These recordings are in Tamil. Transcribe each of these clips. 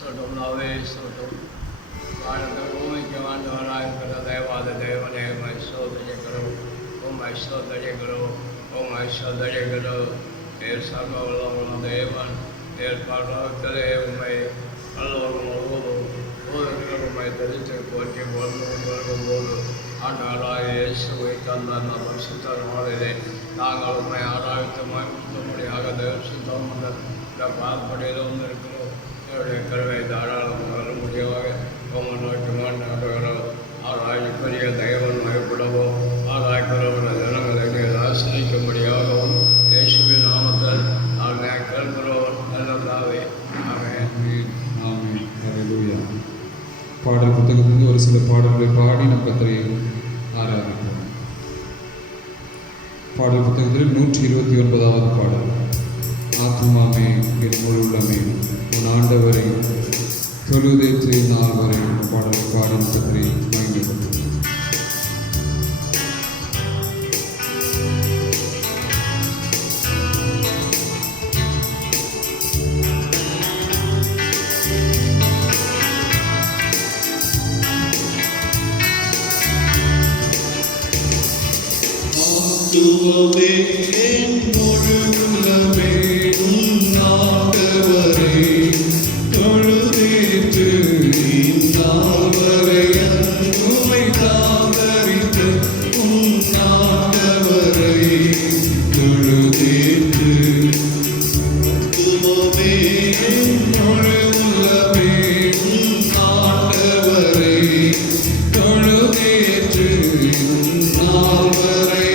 சொல்லாவே சொல் வாழ்ந்த பூமிக்கு வாழ்ந்தவராயிருக்கிற தேவாத தேவனே ஐஸ்வர்யகரோ ஓம் ஐஸ்வர்யகரோ ஓம் ஐஸ்வர்யகரோ ஏர் சர்வவல்லமுள்ள தேவன் ஏர் பரலோகத்திலே உம்மை நல்லவரும் முழுவதும் பூதங்கள் உம்மை தெரித்து போற்றி வரும்போது ஆண்டவராய் இயேசுவை தந்த அந்த பரிசுத்த நாளிலே நாங்கள் உம்மை ஆராய்த்து மகிழ்ந்தும்படியாக தேவசித்தம் இந்த பார்ப்படையில் வந்திருக்கிறோம். என்னுடைய கருவை தாராளம் வரும்படியாக உம்மை நோக்கி மாண்டாடுகிறோம். ஆராய்ச்சிக்குரிய தேவன் மயப்படவோ ஆராய்க்கிறவன ஜனங்களுக்கு ஆசிரிக்கும்படியாகவும் இயேசுவின் நாமத்தில் நாங்கள் கேட்கிறோம். நல்லதாவே ஆமென். பாடல் புத்தகத்திலிருந்து ஒரு சில பாடல்களை பாடி நம் கர்த்தரை ஆராதிப்போம். பாடல் புத்தகத்தில் 129வது பாடல். ஆத்துமாமே என் முழு உள்ளமே உன் ஆண்டவரை தொழுதேற்று நாள் வரை பாடலை பாடி நம் கர்த்தரை மகிழ்ந்து ஆத்துமமே என் முழு உள்ளமே உன் ஆண்டவரை தொழுதேற்று இந்நாள் வரை உம்மை காதலித்து உன் ஆண்டவரை தொழுதேற்று. ஆத்துமமே என் முழு உள்ளமே உன் ஆண்டவரை தொழுதேற்று இந்நாள் வரை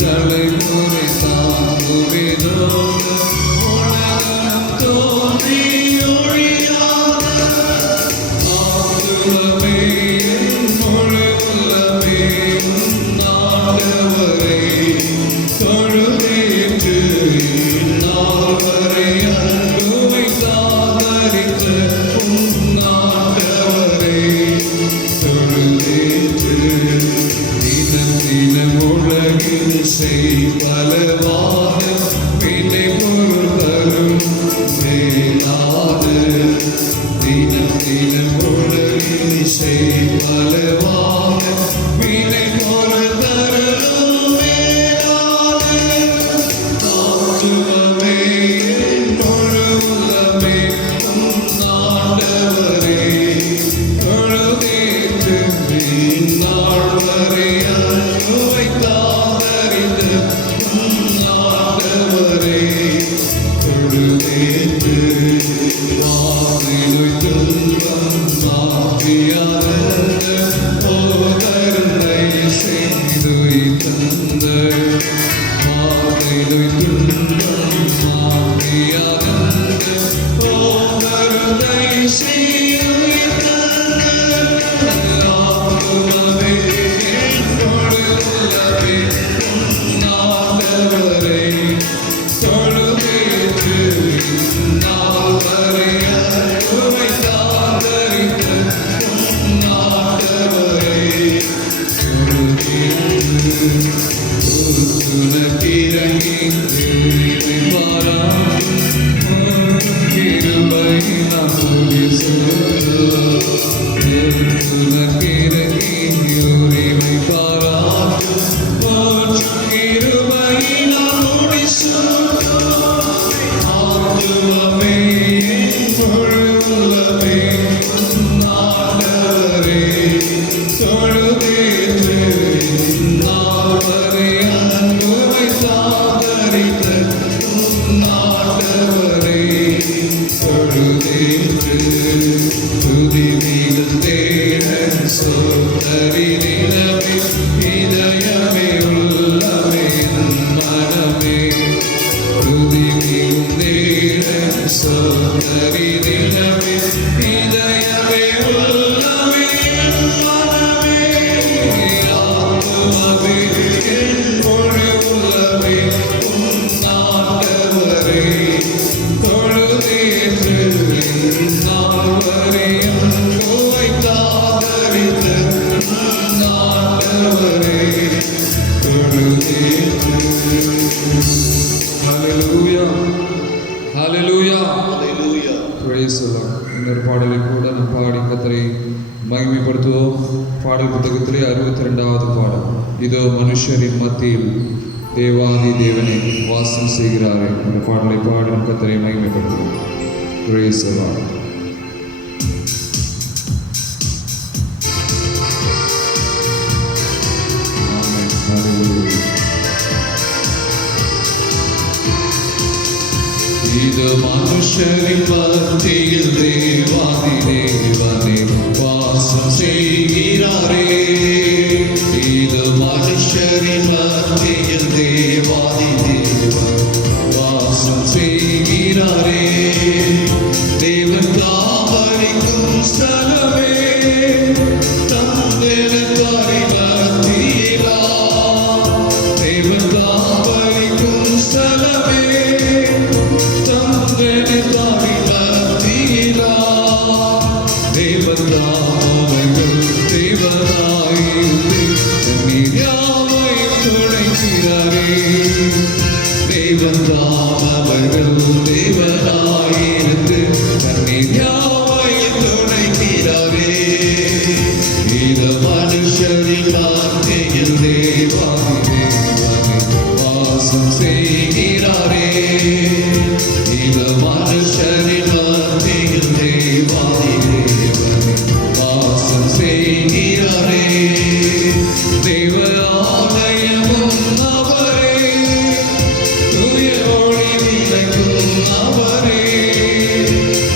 தலைமுறை தாங்குவேதோ உலகம் தொழுதேற்று துதி மிகுந்தேன சோதரி நிலமே இதயமே உள்ளமே மனமே துதி மிகுந்தேன சோதரி நிலமே இதயமே உள்ளமே மனமே ஆத்துமவே என் முழு உள்ளமே உன்னாண்டவரே தொழுதேற்று நால்வரே உம்மை காதலித்த உன்னாண்டவரே தொழுதேற்று. Hallelujah. Hallelujah. Praise the Lord. இன்னொரு பாடலை கூட நாம் பாடி கர்த்தரை மகிமைப்படுத்துவோம். பாடல் புத்தகத்திலே 62வது பாடல். இதோ மனுஷரின் மத்தியில் தேவாதி தேவனை வாசம் செய்கிறாரே. இந்த பாடலை பாடி நாம் கர்த்தரை மகிமைப்படுத்துவோம். Praise the Lord. Amen. Hallelujah. இது மனுஷரின் மத்தியில் தேவாதி தேவனே வாசம் செய்கிறாரே. இது மனுஷரின் மத்தியில் தேவாதி தேவன் வாசம் செய்கிறாரே. தேவன் காவலிக்கும் ஸ்தலமே தந்தெனக்காரி மத்தியிலா. தேவன் காவலிக்கும் ஸ்தலமே தந்தெனக்காரி மத்தியிலா. தேவதாமங்கள் தேவனாயிருந்து நீராமை துணைக்கிறாரே. தேவதாமங்கள் தேவனாயிருந்து நீராமை துணைக்கிறாரே. இது மனுஷரின் மத்தியில் தேவாதி தேவனை வாசம் செய்கிறாரே. இது மனுஷரின் மத்தியில் தேவாதி தேவனை வாசம் செய்கிறாரே. தேவ ஆலயமும் அவரே தூய ஒளி விளக்கும் அவரே.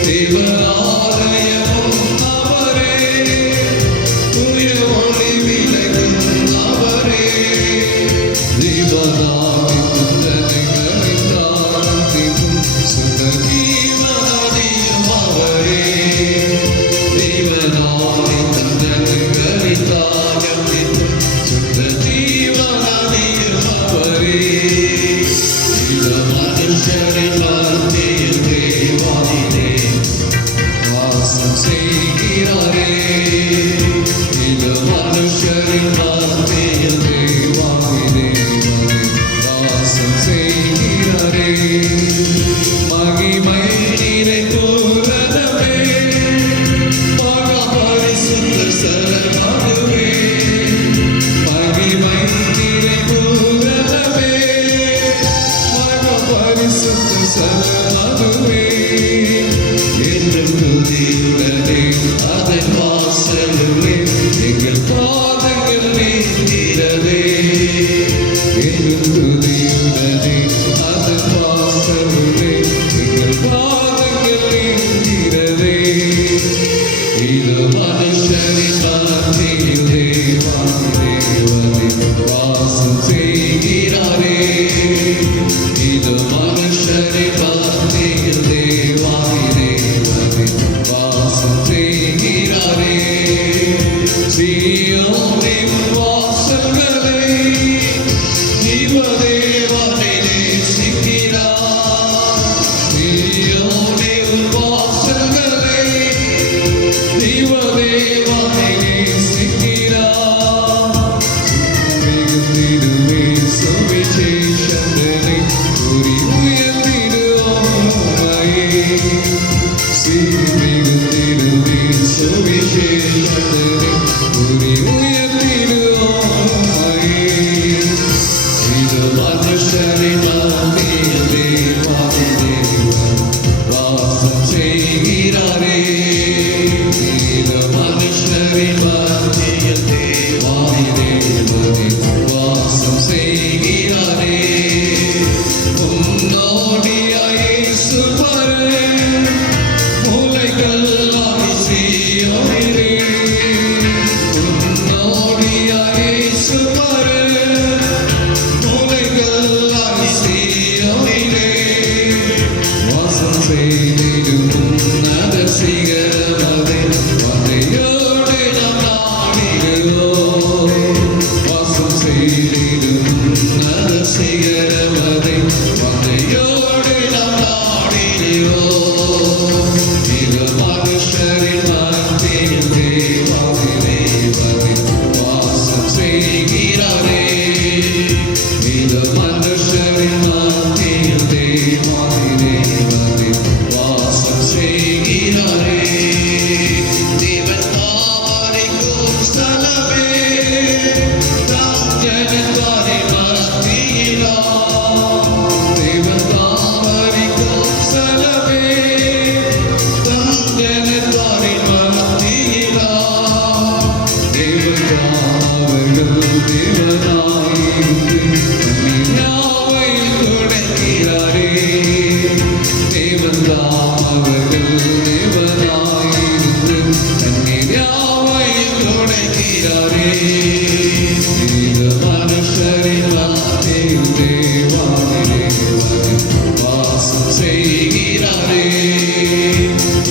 தேவ ஆலயமும் அவரே தூய ஒளி விளக்கும் அவரே. தேவனாகி தந்தனைகளின் தாரத்திற்கும் சுத்த ஜீவனதியும் அவரே. தேவனாகி தந்தனைகளின் தாரத்திற்கும் சுத்த ஜீவனதியும் அவரே. இது மனுஷரின் மத்தியில் தேவாதி தேவன் வாசம் செய்கிறாரே. இது மனுஷரின் மத்தியில் தேவாதி தேவனை வாசம் செய்கிறாரே. மகிமை நிறைந்தோரதமே மகா பரிசுத்த ஸ்தலமாகவே. மகிமை நிறைந்தோரதமே மகா பரிசுத்த எல்லாம் அவர்கள் தேவனாயிருந்து தண்ணீர் யாவையும் துடைக்கிறாரே. இது மனுஷரின் மத்தியில் தேவானிலே வாசம் செய்கிறாரே.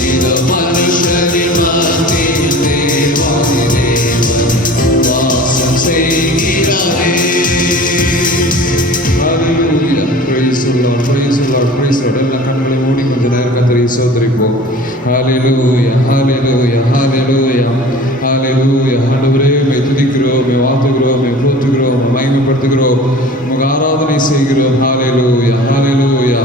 இது மனுஷரின் மத்தியில் தேவானிலே வாசம் செய்கிறாரே. Hallelujah. Praise the Lord, praise the Lord, praise the Lord. எல்லா கண்களை மூடி கொஞ்ச நேரம் கர்த்தரை ஸ்தோத்திரிப்போம். Hallelujah, hallelujah, hallelujah, hallelujah. ஆண்டவரே, உம்மை துதிக்கிறோம், உம்மை வாழ்த்துகிறோம், உம்மை போற்றுகிறோம், உம்மை மகிமைப்படுத்துகிறோம், உமக்கு ஆராதனை செய்கிறோம். Hallelujah, hallelujah.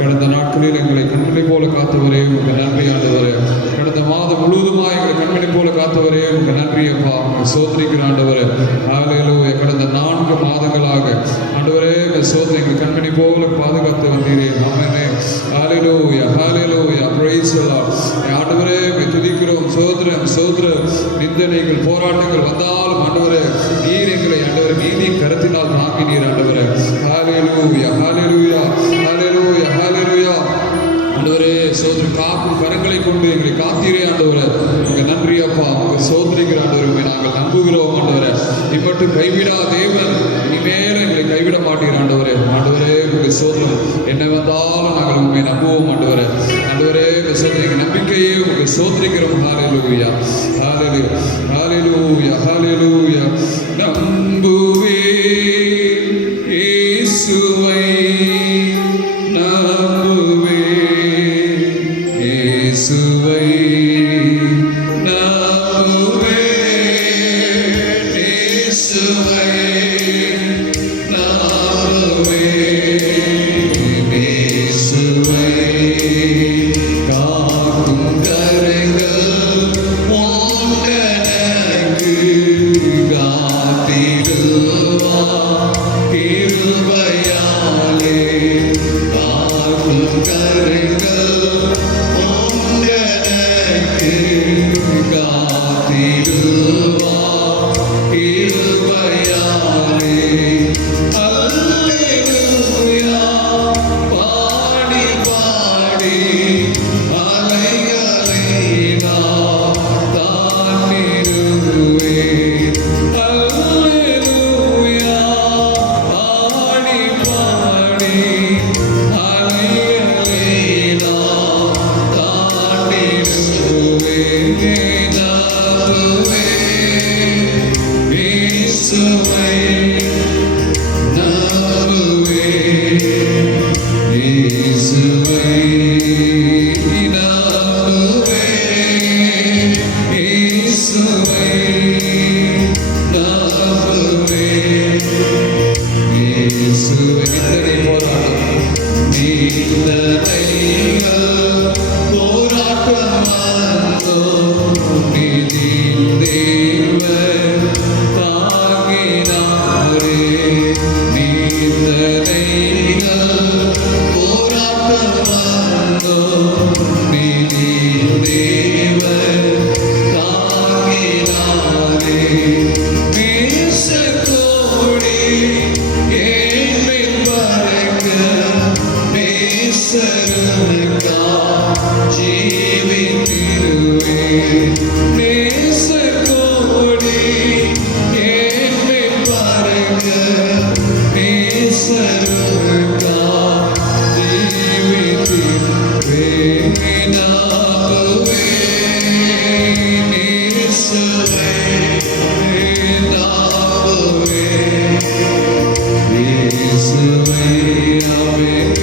கடந்த நாட்களில் எங்களை கண்மணி போல காத்தவரே உமக்கு நன்றி ஆண்டவரே. கடந்த மாதம் முழுவதுமாய் எங்களை கண்மணி போல காத்தவரே உமக்கு நன்றி அப்பா. உம்மை ஸ்தோத்திரிக்கிற ஆண்டவரே. Hallelujah. கடந்த 4 மாதங்களாக ஆண்டவரே சோதனை எங்கள் கண்மணி போல பாதுகாத்து வந்தீரே. ஆமென். ஹalleluya, hallelujah, praise the Lord. ஆண்டவரே உம்மை துதிக்கிறோம், சோதரம் நிந்தனைகள் போராட்டங்கள் வந்தாலும் ஆண்டவரே நீர் எங்களை ஆண்டவரே நீதியின் கரத்தினால் தாங்கினீர் ஆண்டவரே. ஹalleluya, hallelujah, hallelujah, hallelujah. ஆண்டவரே சோதரம் காக்கும் கரங்களை கொண்டு எங்களை காத்தீரே ஆண்டவரே. உங்க நன்றி அப்பா. உங்க சோதரிக்கிற ஆண்டவரே உம்மை நாங்கள் நம்புகிறோம் ஆண்டவரே. இம்மட்டும் கைவிடா தேவன் இனிமேல் எங்களை கைவிட மாட்டீர் ஆண்டவரே. ஆண்டவரே உங்க சோதரம் என்ன வந்தாலும் நாங்கள் உண்மை நம்புவோம் ஆண்டவரே. ஆண்டவரே எங்கள் நம்பிக்கையே உங்க சோதரிக்கிறோம். ஹalleluya, hallelujah, hallelujah, hallelujah. நம்புவே இயேசுவை நம்புவே இயேசுவை நம்புவே இயேசுவை நம்புவே இயேசுவை காக்கும் கரங்கள் உண்டனக்கு காத்திடுவார் கிருபையாலே. காக்கும் கரங்கள் உண்டனக்கு காத்திடுவார் கிருபையாலே. அல்லேலூயா பாடி பாடி அலைகளை நான் தாண்டிடுவேன். அல்லேலூயா பாடி பாடி அலைகளை நான் தாண்டிடுவேன். நம்புவேன் இயேசுவை நம்புவேன் இயேசுவை நம்புவேன் இயேசுவை நம்புவேன் இயேசுவை. நிந்தனை போராட்டம் வந்தோ நிதி தேவன் தாங்கினாரே. நிந்தனைகள் போராட்டம் வந்தோ நிதி தேவன் தாங்கினாரே. நேசத்தோடே ஏன்மேல் பறக்க நேசருக்கா ஜீவித்திடுவேன். நேசத்தோடே ஏன்மேல் பறக்க நேசருக்கா ஜீவித்திடுவேன். நம்புவேன் இயேசுவை நம்புவேன் இயேசுவை நம்புவேன்.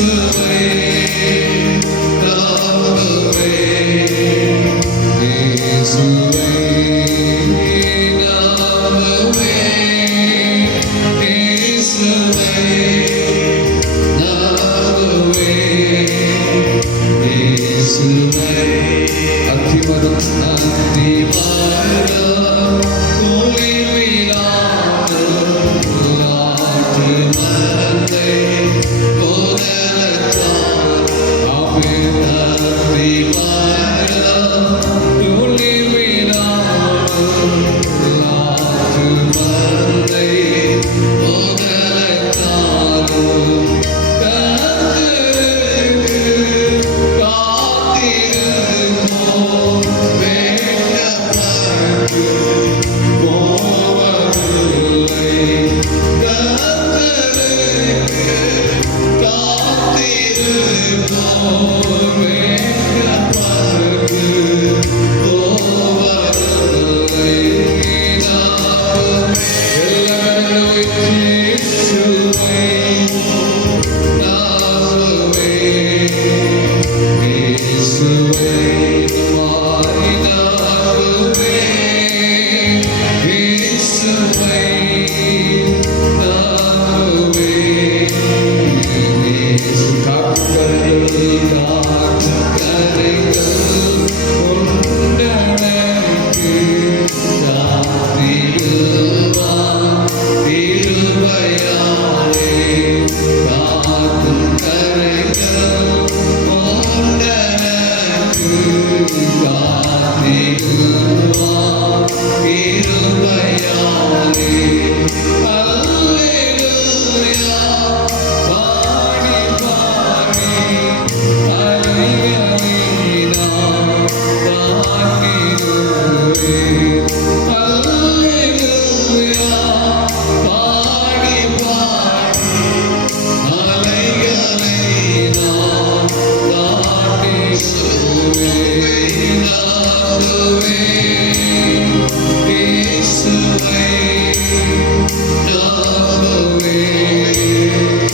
Yahweh, Yahweh.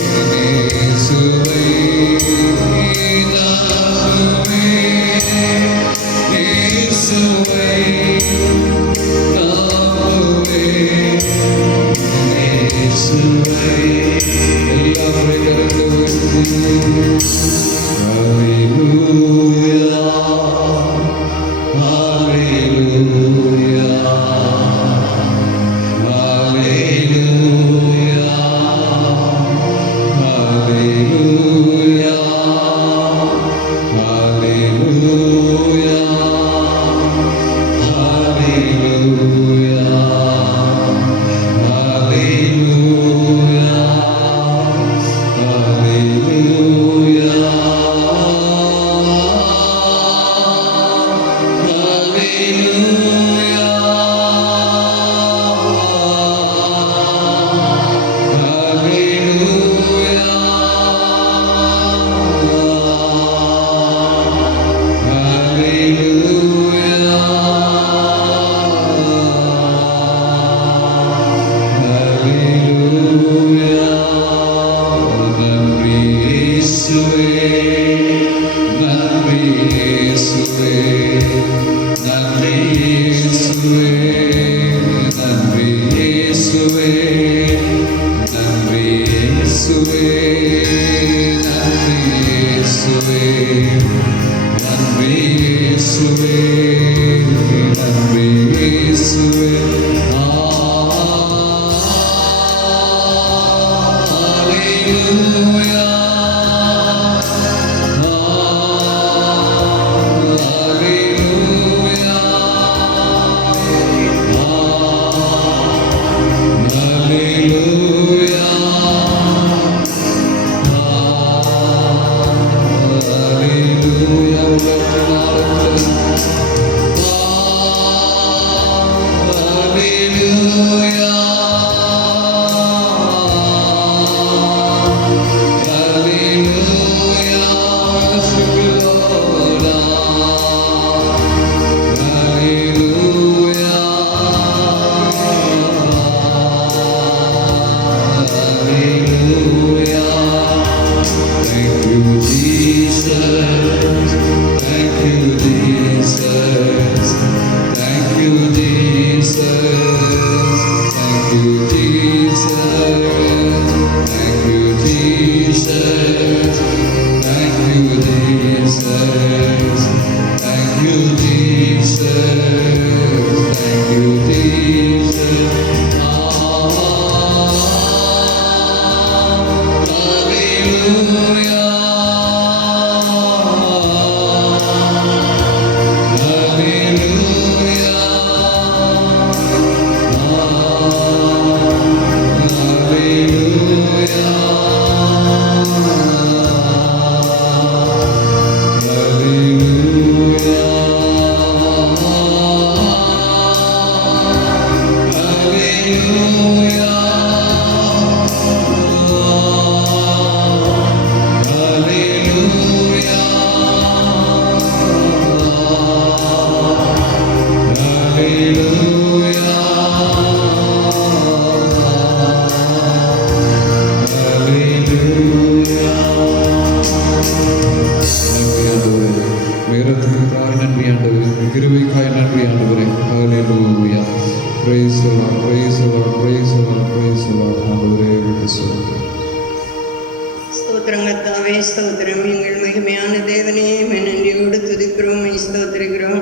ஸ்தோத்திரம் கர்த்தாவே, ஸ்தோத்திரம். எங்கள் மகிமையான தேவனே, நன்றியோடு துதிக்கிறோம், ஸ்தோத்திரிக்கிறோம்.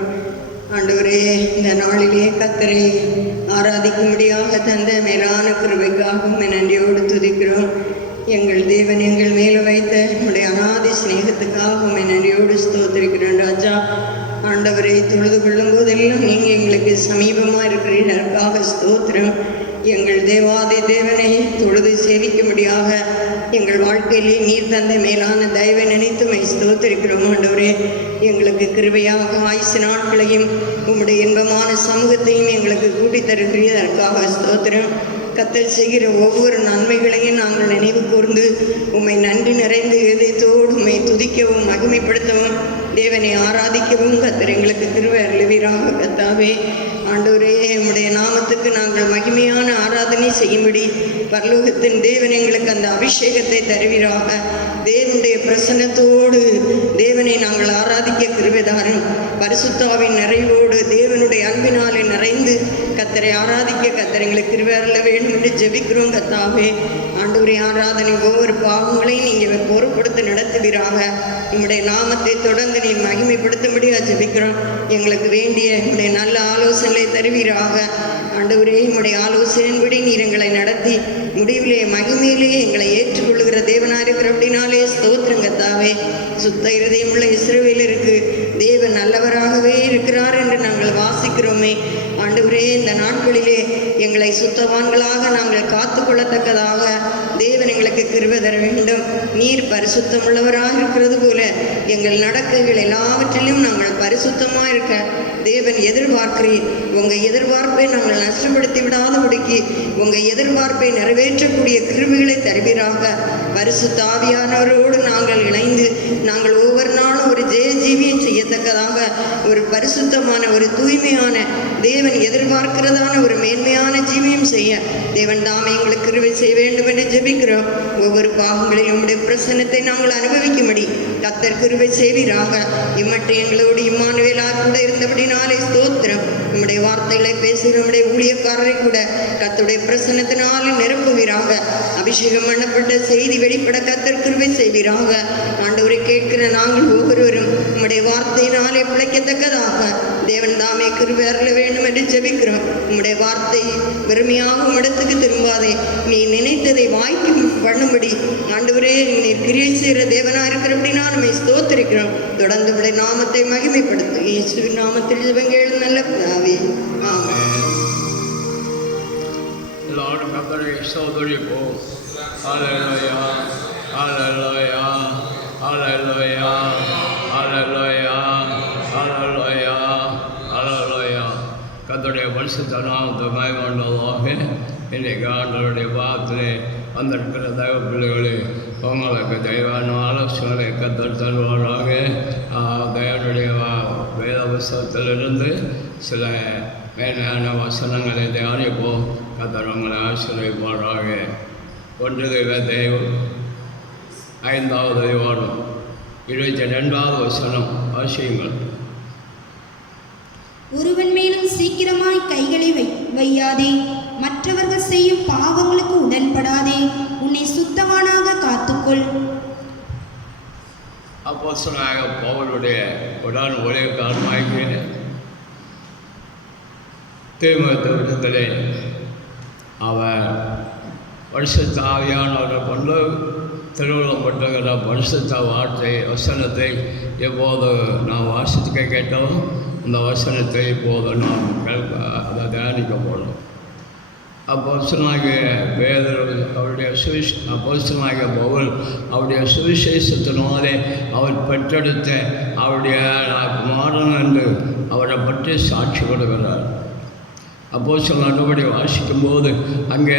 ஆண்டவரே, இந்த நாளிலே கர்த்தரை ஆராதிக்கும்படியாக தந்த மேலான கிருபைக்காகவும் நன்றியோடு துதிக்கிறோம். எங்கள் தேவன் எங்கள் மேலே வைத்த உடைய அநாதி ஸ்நேகத்துக்காகவும் நன்றியோடு ஸ்தோத்திரிக்கிறோம். ராஜா, ஆண்டவரை தொழுது கொள்ளும் போதெல்லாம் நீங்கள் எங்களுக்கு சமீபமாக இருக்கிறீர்களுக்காக ஸ்தோத்திரம். எங்கள் தேவாதி தேவனை தொழுது சேவிக்கும்படியாக எங்கள் வாழ்க்கையிலே நீர் தந்த மேலான தயவை நினைத்துமை ஸ்தோத்திரிக்கிறோம். ஆண்டவரே, எங்களுக்கு கிருபையாக ஆயுசு நாட்களையும் உம்முடைய இன்பமான சமூகத்தையும் எங்களுக்கு கூட்டி தருகிறதற்காக ஸ்தோத்திரம். கர்த்தர் செய்கிற ஒவ்வொரு நன்மைகளையும் நாங்கள் நினைவு கூர்ந்து உம்மை நன்றி நிறைந்து இதயத்தோடு உம்மை துதிக்கவும் மகிமைப்படுத்தவும் தேவனை ஆராதிக்கவும் கர்த்தர் எங்களுக்கு கிருபை அருளுவீராக. கர்த்தாவே, ஆண்டவரே, உம்முடைய நாமத்துக்கு நாங்கள் மகிமையான ஆராதனை செய்யும்படி பரலோகத்தின் தேவன் எங்களுக்கு அந்த அபிஷேகத்தை தருவீராக. தேவனுடைய பிரசன்னத்தோடு தேவனை நாங்கள் ஆராதிக்க கிருபைதாரும். பரிசுத்தாவின் நிறைவோடு தேவனுடைய அன்பினாலே நிறைந்து கர்த்தரை ஆராதிக்க கர்த்தர் எங்களுக்கு கிருபை அருள வேண்டும் என்று ஜெபிக்கிறோம். கர்த்தாவே, ஆண்டவரே, ஆராதனை ஒவ்வொரு பாவங்களையும் நீங்கள் பொறுப்படுத்தி நடத்துவீராக. உம்முடைய நாமத்தை தொடர்ந்து நீ மகிமைப்படுத்தும்படியாக ஜெபிக்கிறோம். எங்களுக்கு வேண்டிய உம்முடைய நல்ல ஆலோசனைகளை தருவீராக. ஆண்டவரே, உம்முடைய ஆலோசனையின்படி நீர் எங்களை நடத்தி முடிவிலே மகிமையிலே எங்களை ஏற்றுக்கொள்ளுகிற தேவனாக இருக்கிற அப்படின்னாலே ஸ்தோத்திரம். கர்த்தாவே, சுத்த இருதயமுள்ள இஸ்ரவேலருக்கு தேவன் நல்லவராகவே இருக்கிறார் என்று நாங்கள் வாசிக்கிறோமே. ஆண்டவரே, இந்த நாட்களிலே எங்களை சுத்தவான்களாக நாங்கள் காத்துக்கொள்ளத்தக்கதாக தேவன் எங்களுக்கு கிருபை தர வேண்டும். நீர் பரிசுத்தமுள்ளவராக இருக்கிறது போல எங்கள் நடக்கைகள் எல்லாவற்றிலும் நாங்கள் பரிசுத்தமாக இருக்க தேவன் எதிர்பார்க்கிறீர். உங்கள் எதிர்பார்ப்பை நாங்கள் நஷ்டப்படுத்தி விடாதபடிக்கு உங்கள் எதிர்பார்ப்பை நிறைவேற்றக்கூடிய கிருபைகளை தருவீராக. பரிசுத்த ஆவியானவரோடு நாங்கள் இணைந்து நாங்கள் ஒவ்வொரு நாளும் ஒரு ஜெயஜீவியம் செய்யத்தக்கதாக ஒரு பரிசுத்தமான ஒரு தூய்மையான தேவன் எதிர்பார்க்கிறதான ஒரு மேன்மையான ஜீவியம் செய்ய தேவன் தாமே எங்களுக்கு கிருபை செய்ய வேண்டும் என்று ஜெபிக்கிறோம். ஒவ்வொரு பாவங்களையும் உம்முடைய பிரசன்னத்தை நாங்கள் அனுபவிக்கும்படி கர்த்தர் கிருபை செய்வீராக. இம்மட்டு எங்களோடு இம்மானுவேலாக கூட இருந்தபடினாலே ஸ்தோத்திரம். நம்முடைய வார்த்தைகளை பேசுகிற நம்முடைய ஊழியக்காரரை கூட கர்த்தருடைய பிரசன்னத்தினாலே நிரப்புவீராக. அபிஷேகம் பண்ணப்பட்ட செய்தி வெளிப்பட கர்த்தர் கிருபை செய்வீராக. ஆண்டவரை கேட்கிற நாங்கள் ஒவ்வொருவரும் உம்முடைய வார்த்தையினாலே பிழைக்கத்தக்கதாக தேவன் தாமே கிருபை அருள வேண்டும் என்று ஜெபிக்கிறோம். உம்முடைய வார்த்தை வெறுமையாக இடத்துக்கு திரும்பாதே, நீ நினைத்ததை வாய்க்கு பண்ணும்படி ஆண்டவரே நீர் கிரியை செய்கிற தேவனாக இருக்கிற அப்படின்னா நம்மை ஸ்தோத்திரிக்கிறோம். தொடர்ந்து உடைய நாமத்தை மகிமைப்படுத்து. இயேசுவின் நாமத்தில் ஜெபங்கள் நல்ல பிதாவே, ஆமென். எல்லாரும் கர்த்தரை ஸ்தோத்திரிப்போம். ஹல்லேலூயா, ஹல்லேலூயா, ஹல்லேலூயா, ஹல்லேலூயா, ஹல்லேலூயா, ஹல்லேலூயா. கர்த்தருடைய பரிசுத்த நாமத்தை மகிமையுள்ளதாக இன்றைக்கு ஆண்டவருடைய பாதத்திலே வந்திருக்கிற தெய்வ பிள்ளைகளே, உங்களுக்கு தெய்வான ஆலோசனை கர்த்தர் தருவாராக. தேவனுடைய வேத புஸ்தகத்திலிருந்து சில மேலான வசனங்களை தியானிப்போம். கர்த்தர் உங்களை ஆசீர்வதிப்பாராக. 1 தீமோத்தேயு 5வது அதிகாரம் 22வது வசனம் வாசியுங்கள். ஒருவன் மேலும் சீக்கிரமாய் கைகளை வையாதே, மற்றவர்கள் செய்யும் பாவங்களுக்கு உடன்படாதே, உன்னை சுத்தவானாக காத்துக்கொள். அப்போஸ்தலனாகிய பவுலுடைய உடன் ஊழியக்காரனாகிய தீமோத்தேயுவிடத்திலே அவர் பரிசுத்த ஆவியானவரை கொண்டு திருவிழப்பட்டுகிற பரிசுத்த வார்த்தை வசனத்தை எப்போது நாம் வாசிக்க கேட்டோம், இந்த வசனத்தை இப்போது நாம் அதை தியானிக்க போனோம். அப்போஸ்தலனாகிய பேதுரு அவருடைய அப்போஸ்தலனாகிய பவுல் அவருடைய சுவிசேஷத்தினாலே அவர் பெற்றெடுத்த அவருடைய குமாரன் என்று அவரை பற்றி சாட்சி கொடுக்கிறார். அப்போஸ்தலர் நடவடி வாசிக்கும்போது அங்கே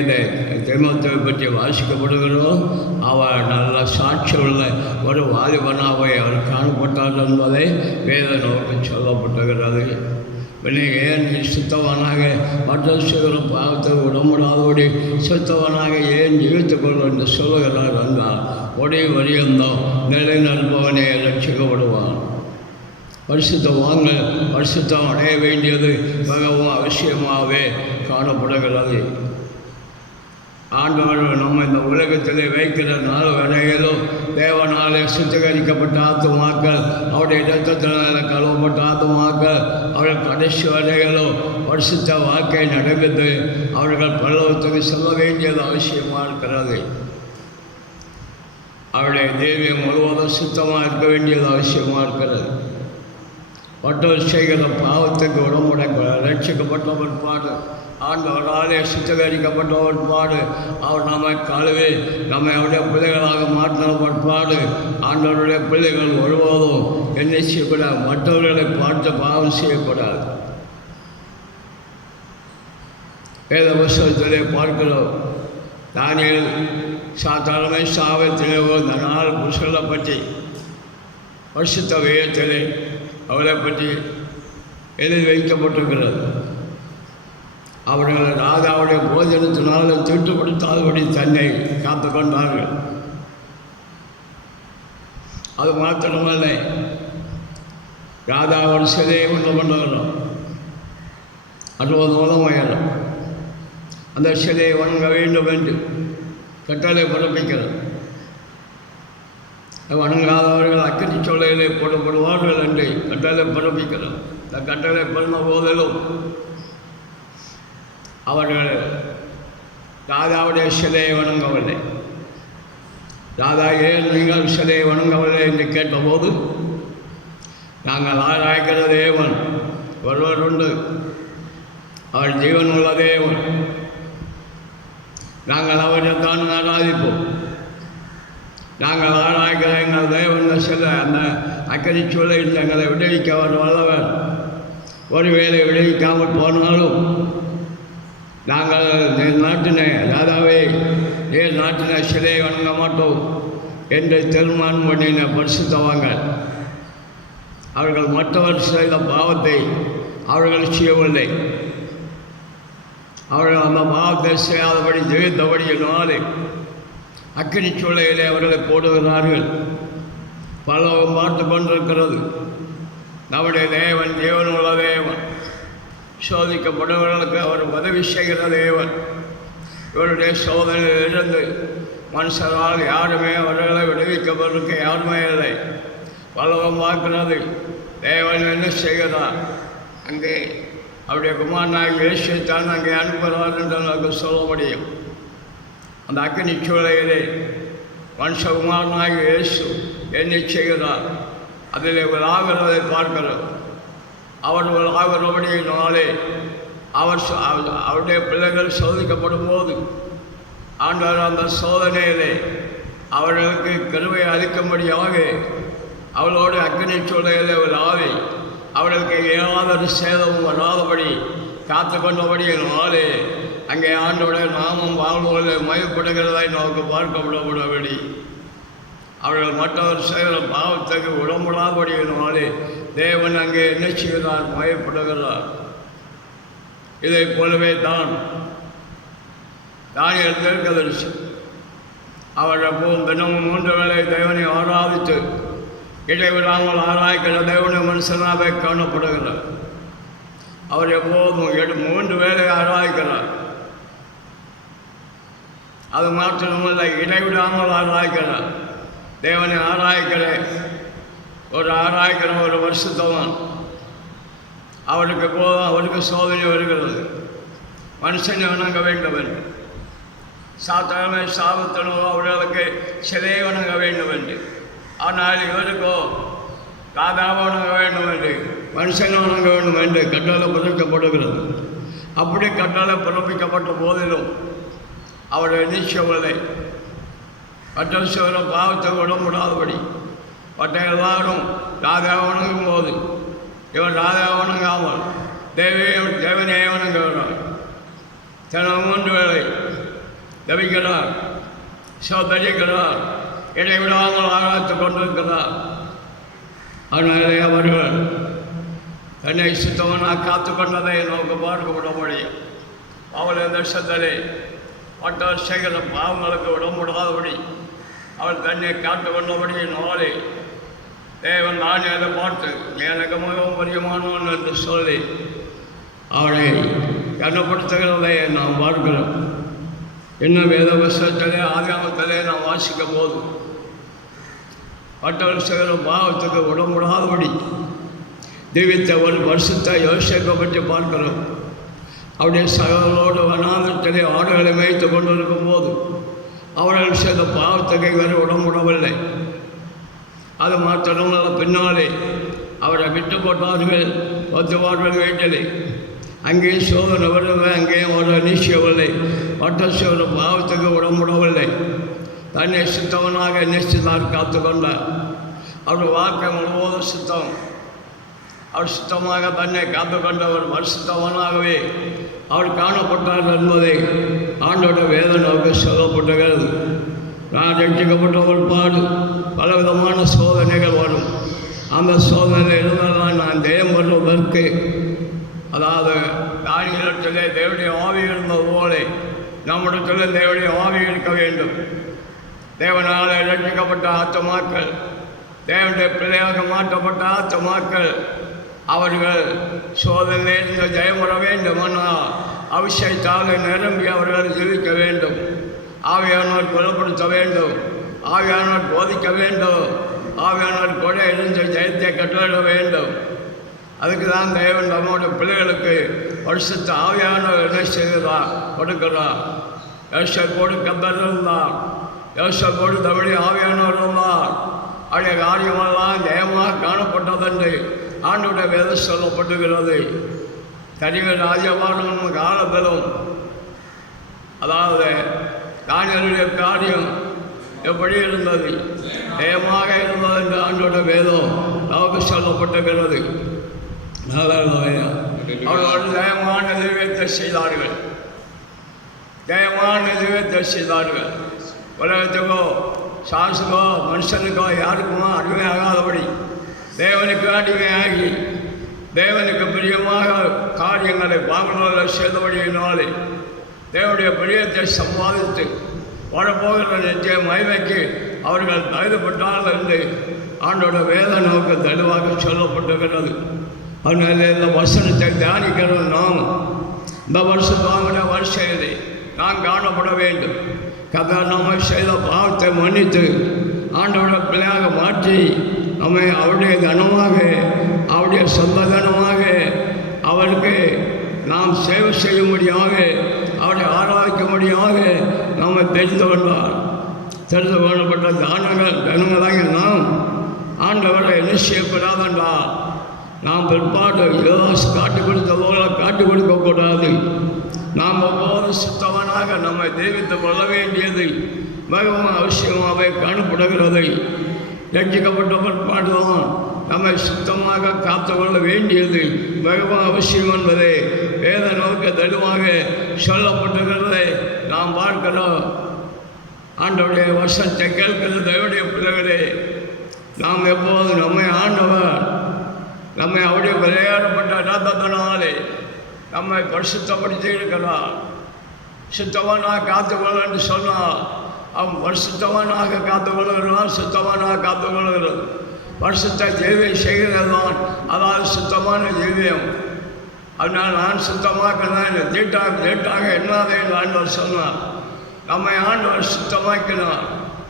தீமோத்தேயுவை பற்றி வாசிக்கப்படுகிறோம். அவர் நல்ல சாட்சி உள்ள ஒரு வாலிபனாவை அவர் காணப்பட்டார் என்பதை வேத நோக்கி சொல்லப்பட்டுகிறது. ஏன் சுத்தவனாக மற்ற சிவரும் பாவத்தை உடம்புடாதோடி சுத்தவனாக ஏன் ஜீவித்துக் கொள்ளும் என்று சொல்லுகிறார் என்றால் ஒரே வரியந்தம் நிலை நல்பவனே ரட்சிக்கப்படுவான். பரிசுத்தம் அடைய வேண்டியது மிகவும் அவசியமாகவே காணப்படுகிறது. ஆண்டவர் நம்ம இந்த உலகத்திலே வைக்கிற நாள் வரையிலும் தேவனாலே சுத்திகரிக்கப்பட்ட ஆத்துமாக்கள், அவருடைய இரத்தத்தினால் கழுவப்பட்ட ஆத்துமாக்கள், அவர்கள் கடைசி வரையிலும் பரிசுத்த வாழ்க்கை நடக்குது. அவர்கள் பரலோகத்துக்கு செல்ல வேண்டியது அவசியமாக இருக்கிறது. அவருடைய தெய்வம் முழுவதும் சுத்தமாக இருக்க வேண்டியது அவசியமாக இருக்கிறது. மற்றொரு செய்கிற பாவத்துக்கு உடம்புடைய ரட்சிக்கப்பட்டவன் பாடு, ஆண்டவராலே சுத்திகரிக்கப்பட்டவன் பாடு, அவர் நம்மை கழுவி நம்மை அவருடைய பிள்ளைகளாக மாற்றினவன் பாடு. ஆண்டவருடைய பிள்ளைகள் ஒருபோதும் என்ன செய்யக்கூடாது, மற்றவர்களை பார்த்து பாவம் செய்யக்கூடாது. வேத புஸ்தகத்திலே பார்க்கிறோம், தானியேல் தலைமை சாபத்திலே இந்த 4 புருஷர்களை பற்றி பரிசுத்த வேதத்திலே அவளை பற்றி எழுதி வைக்கப்பட்டிருக்கிறது. அவர்கள் ராஜாவுடைய போஜனத்தினாலும் தீட்டுப்படுத்தாதபடி தன்னை காத்து கொண்டார்கள். அது மாத்திரமல்ல, ராஜாவோட சிலையை கொண்டு கொண்டார்கள். 60 மூலம் உயரம் அந்த சிலையை வணங்க வேண்டும் என்று கட்டளை பிறப்பிக்கிறது. வணங்காதவர்கள் அக்கினி சோலையிலே போடப்படுவார்கள் என்று கட்டளை பிறப்பிக்கிறது. இந்த கட்டளை பிறந்த போதிலும் அவர்கள் ராஜாவுடைய சிலையை வணங்கவில்லை. ராஜா, ஏன் நீங்கள் சிலையை வணங்கவில்லை என்று கேட்டபோது, நாங்கள் ஆராய்கிற தேவன் ஒருவர் உண்டு, அவர் ஜீவன் உள்ள தேவன், நாங்கள் அவரை தான் ஆராதிப்போம். நாங்கள் ஆராய்கிற எங்கள் தேவன் சில அந்த அக்கறை சூழலில் எங்களை விடுவிக்க அவர் வல்லவர். ஒருவேளை விடுவிக்காமல் போனாலும் நாங்கள் நாட்டின ராதாவை நாட்டின சிலையை வணங்க மாட்டோம் என்று தீர்மானம் பண்ணின பரிசுத்தவான்கள். அவர்கள் மற்றவர் செய்த பாவத்தை அவர்கள் செய்யவில்லை. அவர்கள் அந்த பாவத்தை செய்யாதபடி ஜெயித்தபடியினாலே அக்கினி சூளையிலே அவர்களை போடுகிறார்கள். பலவும் பார்த்து கொண்டிருக்கிறது. நம்முடைய தேவன் ஜீவனுள்ள தேவன், சோதிக்கப்படுபவர்களுக்கு அவர் உதவி செய்கிற தேவன். இவருடைய சோதனையில் இருந்து மனுஷரால் யாருமே அவர்களை விடுவிக்கப்படுறதுக்கு யாருமே இல்லை. பலவும் பார்க்கிறது. தேவன் என்ன செய்கிறார்? அங்கே அவருடைய குமாரனாக இயேசுவைத்தான் அங்கே அனுப்புகிறார் என்று நமக்கு சொல்ல முடியும். அந்த அக்கினி சூளையிலே மனுஷகுமாரனாக இயேசு என்ன செய்கிறார்? அதில் ஆகிறதை பார்க்கிறோம். அவர்கள் ஆகிறபடியினாலே அவருடைய பிள்ளைகள் சோதிக்கப்படும் போது ஆண்டவர் அந்த சோதனையிலே அவர்களுக்கு கிருபை அளிக்கும்படியாக அவளோடு அக்கினி சூளையிலே ஒரு ஆவி அவர்களுக்கு ஏதாவது சேதமும் வராதபடி காத்து கொண்டபடியினாலே அங்கே ஆண்டோடைய நாமம் வாழ்வுகளில் மயப்படுகிறதை நமக்கு பார்க்கப்படப்படபடி அவர்கள் மற்றவர் செய்கிற பாவத்துக்கு உடம்படாதபடியினாலே தேவன் அங்கே என்ன செய்கிறார்? மயப்படுகிறார். இதை போலவே தான் தானியேல் தீர்க்கதரிசி அவர்கள் தினமும் 3 வேளை தேவனை ஆராதித்து இடைவிடாமல் ஆராய்கிற தேவனை மனுஷனாக காணப்படுகிறார். அவர் எப்போதும் 3 வேளை ஆராய்க்கிறார். அது மாத்திரமல்ல, இடைவிடாமல் ஆராய்க்கிறார். தேவனை ஆராய்க்கிற ஒரு வருஷத்தவன் அவருக்கு சோதனை வருகிறது. மனுஷனை வணங்க வேண்டும் என்று, சாத்தான சாபத்தனோ அவர்களுக்கு சிலையை வணங்க வேண்டும் என்று. ஆனால் இவருக்கோ ராதாவை வணங்க வேண்டும் என்று, மனுஷனை வணங்க வேண்டும் என்று கட்டளை பிறப்பிக்கப்படுகிறது. அப்படி கட்டளை பிறப்பிக்கப்பட்ட போதிலும் அவருடைய நீச்சவில்லை. மற்ற சில பாவத்தை உடம்புடாதபடி மற்ற எல்லாரும் ராதாவை வணங்கும் போது இவர் ராதாவை வணங்காமல் தேவனே வணங்குகிறார். தினம் 3 வேளை தவிக்கிறார், சோதரிக்கிறார், இடைவிடாமல் ஆராய்த்து கொண்டிருக்கிறார். அதனாலே அவர்கள் தன்னை சுத்தவனாக காத்து கொண்டதை நமக்கு பார்க்கப்பட முடியும். அவள் தர்ஷத்திலே மற்றவர் செய்கிற பாவங்களுக்கு உடம்புடாதபடி அவள் தன்னை காத்து கொண்டபடியினாலே தேவன் தானியேலை பார்த்து எனக்கு மிகவும் பிரியமானவன் என்று சொல்லி அவளை கனப்படுத்துகிறதை நாம் பார்க்கிறோம். இன்னும் வேத புஸ்தகத்திலே ஆதியாகமத்திலே நாம் வாசிக்கும் போது மற்றவர் செய்கிற பாவத்துக்கு உடம்புடாதபடி தெய்வத்தை ஒரு வருஷத்தை யோசிக்க பற்றி பார்க்கிறோம். அவருடைய சகோதரோடு வனாந்தரத்திலே ஆடுகளை மேய்த்து கொண்டிருக்கும் போது அவர்கள் செய்த பாவத்துக்கு வேறு உடம்புடவில்லை. அது மாத்திரமல்ல, பின்னாலே அவரை விட்டு போட்டார்கள். 10 வார்கள் வீட்டிலே அங்கேயும் சோதனை வரவில்லை, அங்கேயும் ஒரு நீசியவில்லை. மற்ற செய்கிற பாவத்துக்கு உடம்புடவில்லை. தன்னை சுத்தவனாக நிச்சயத்தார் காத்து கொண்டார். அவர் வாழ்க்கை முழுவதும் சுத்தம். அவர் சுத்தமாக தன்னை காத்து கொண்டவர் பரிசுத்தவனாகவே அவர் காணப்பட்டார் என்பதை ஆண்டோட வேதனைக்கு சொல்லப்பட்டுகிறது. நான் ரட்சிக்கப்பட்டவர் பாடு பலவிதமான சோதனைகள் வரும். அந்த சோதனை இருந்தால்தான் நான் ஜெயம் பெறுவதற்கு, அதாவது தானியத்திலே தேவனுடைய ஆவி இருந்தது போல நம்மிடத்தில் தேவனுடைய ஆவி இருக்க வேண்டும். தேவனால் ரட்சிக்கப்பட்ட ஆத்துமாக்கள், தேவனுடைய பிள்ளையாக மாற்றப்பட்ட ஆத்துமாக்கள், அவர்கள் சோதனையிலிருந்து ஜெயம் பெற வேண்டுமானால் அபிஷேகத்தால் நிரம்பி அவர்கள் ஜெபிக்க வேண்டும். ஆவியானவர் பலப்படுத்த வேண்டும். ஆவியானவர் போதிக்க வேண்டும். ஆவியானவர் கூட இருந்து ஜெயத்தை கட்டளிட வேண்டும். அதுக்கு தான் தேவன் நம்முடைய பிள்ளைகளுக்கு வருஷத்து ஆவியானவர் என்ன செய்கிறார், கொடுக்கிறார். யோசேப்போடு கர்த்தர் இருந்தார். யோசேப்போடு தமிழ் ஆவியானவர் இருந்தார். அவருடைய காரியமெல்லாம் ஜெயமாக காணப்பட்டதென்று ஆண்டோடைய வேதம் சொல்லப்பட்டுகிறது. தனிகள் ராஜபாரணம் காலத்திலும், அதாவது தானியேலுடைய காரியம் எப்படி இருந்தது, ஜெயமாக இருந்தது என்று ஆண்டோட வேதம் நமக்கு சொல்லப்பட்டுகிறது. அவர்கள் ஜெயமான நிறுவனத்தை செய்தார்கள். ஜெயமான நிறுவனத்தை செய்தார்கள். உலகத்துக்கோ சாசுக்கோ மனுஷனுக்கோ யாருக்குமோ அடிமையாகாதபடி தேவனுக்கு அடிமையாகி தேவனுக்கு பிரியமாக காரியங்களை பாவங்களில் செய்தபடியினாலே தேவனுடைய பிரியத்தை சம்பாதித்து வரப்போகிற நிச்சய மகிமைக்கு அவர்கள் தகுதிப்பட்டார்கள் என்று ஆண்டோட வேத நோக்கு தெளிவாக சொல்லப்பட்டுகிறது. அதனால் இந்த வசனத்தை தியானிக்கிற நாம் இந்த வருஷத்தாமிட வருஷத்தை நாம் காணப்பட வேண்டும். கர்த்தர் நம்மை செய்த பாவத்தை மன்னித்து ஆண்டோட பிள்ளையாக மாற்றி நம்மை அவருடைய கனமாக, அவருடைய சொந்த கனமாக, அவருக்கு நாம் சேவை செய்யும்படியாக, அவரை ஆராதிக்கும்படியாக நம்மை தெரிந்து கொண்டார். தெரிந்து கொள்ளப்பட்ட ஜனங்களாக நாம் ஆண்டவரை என்ன செய்யக்கூடாதுன்றா, நாம் பிற்பாடு ஏதோ காட்டி கொடுத்த போல காட்டி கொடுக்கக்கூடாது. நாம் ஒவ்வொரு சுத்தவனாக நம்மை தெய்வத்தை கொள்ள வேண்டியது மிகவும் அவசியமாகவே காணப்படுகிறது. ரட்சிக்கப்பட்ட பிற்பாடுதான் நம்மை சுத்தமாக காத்துக்கொள்ள வேண்டியது மிகவும் அவசியம் என்பதை வேத நோக்க தெளிவாக சொல்லப்பட்டுகிறதை நாம் பார்க்கிறோம். ஆண்டவருடைய வசனத்தை கேட்கிற தேவனுடைய பிள்ளைகளே, நாம் எப்போது நம்மை ஆண்டவர் நம்மை அவருடைய விளையாடப்பட்ட ரத்தத்தினாலே நம்மை பரிசுத்தப்படுத்தி இருக்கிறார். சுத்தவனாக காத்துக்கொள்ள என்று சொன்னால் அவன் பரிசுத்தவனாக காத்துக்கொள்கிறான். சுத்தவனாக காத்துக்கொள்கிறது பரிசுத்த ஜீவியை செய்கிறதான், அதாவது சுத்தமான ஜீவியம். அதனால் நான் சுத்தமாக்கினேன், தீட்டாக எண்ணாதே என்று ஆண்டவர் சொன்னார். நம்மை ஆண்டவர் சுத்தமாக்கினார்.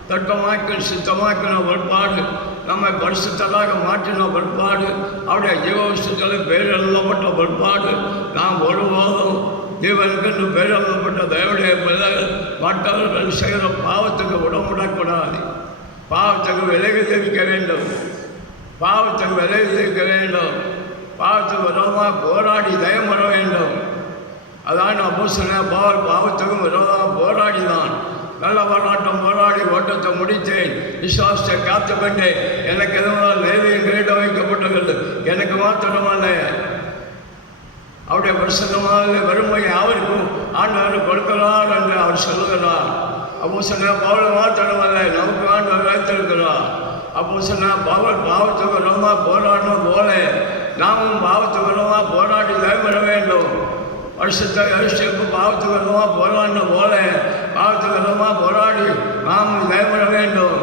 தர்க்கமாக்கி சுத்தமாக்கின பிற்பாடு நம்மை பரிசுத்தராக மாற்றின பிற்பாடு அவருடைய ஜீவசுத்தலில் பேர் எழுதப்பட்ட பிற்பாடு நாம் ஒருபோதும் ஜீவனுக்கு பேர் எழுதப்பட்ட தேவனுடைய பிள்ளைகள் மற்றவர்கள் செய்கிற பாவத்துக்கு உடம்புடக்கூடாது. பாவத்துக்கு விலகி தெரிவிக்க வேண்டும். பாவத்துக்கு விலகி தெரிவிக்க வேண்டும். பாவத்துக்கு விரோதமாக போராடி தயம் வர வேண்டும். அதான் அப்போஸ்தலனாகிய பவுல் பாவத்துக்கும் விரோதமாக போராடிதான் நல்ல போராட்டம் போராடி ஓட்டத்தை முடித்தேன், விசுவாசத்தை காத்துக்கொண்டேன். எனக்கு எதுவும் நேரையும் கிரீட வைக்கப்பட்டுள்ளது. எனக்கு மாத்திரமல்ல, அவருடைய பிரசன்னமாக வறுமையை அவருக்கும் ஆண்டவர் கொடுக்கிறார் என்று அவர் சொல்லுகிறார். அப்போஸ்தலனாகிய பவுல் மாத்திரமல்ல, நமக்கு ஆண்டவர் வைத்திருக்கிறார். அப்போஸ்தலனாகிய பவுல் பாவத்துக்கு விரோதமாக போராடினது போல நாமும் பாவத்துக்கு விரோதமாக போராடி தயம் பெற வேண்டும். வருஷத்தை யோசிப்பு பாவத்துக்கு விரோதமாக போராடின போல பாவத்துக்கு விரோதமாக போராடி நாம் பயப்பட வேண்டும்.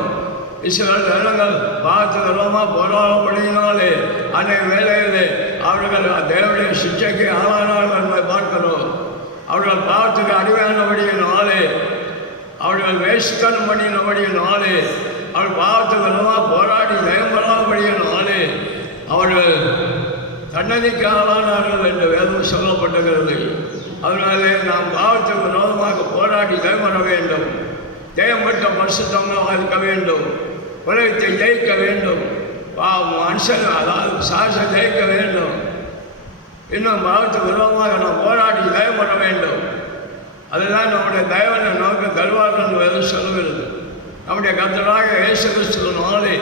இஸ்ரவேல் ஜனங்கள் பாவத்துக்கு விரோதமாக போராடப்படுகினாலே அன்றைய வேளையிலே அவர்கள் தேவனுடைய சிக்ஷைக்கு ஆளானார்கள் என்பதை பார்க்கிறோம். அவர்கள் பாவத்துக்கு அடிமையானபடியினாலே, அவர்கள் வேஷ்டனம் பண்ணினபடியினாலே, அவர்கள் பாவத்துக்கு விதமாக போராடி ஜெயம்பெறாதபடியினாலே அவர்கள் தண்டனைக்கு ஆளானார்கள் என்று வேதம் சொல்லப்பட்டுகிறது. அதனாலே நாம் பாவத்துக்கு விரோதமாக போராடி ஜெயம் பெற வேண்டும். ஜெயம் பெற்ற பரிசுத்தமாக இருக்க வேண்டும். உலகத்தை ஜெயிக்க வேண்டும். மனுஷன் அதாவது சாச ஜெயிக்க வேண்டும். இன்னும் பாவத்துக்கு விரோதமாக நாம் போராடி ஜெயம் பெற வேண்டும். அதுதான் நம்முடைய தேவனை நோக்க கல்வார்கள் என்று வேதம் சொல்லுகிறது. நம்முடைய கர்த்தராக இயேசு கிறிஸ்துவினாலே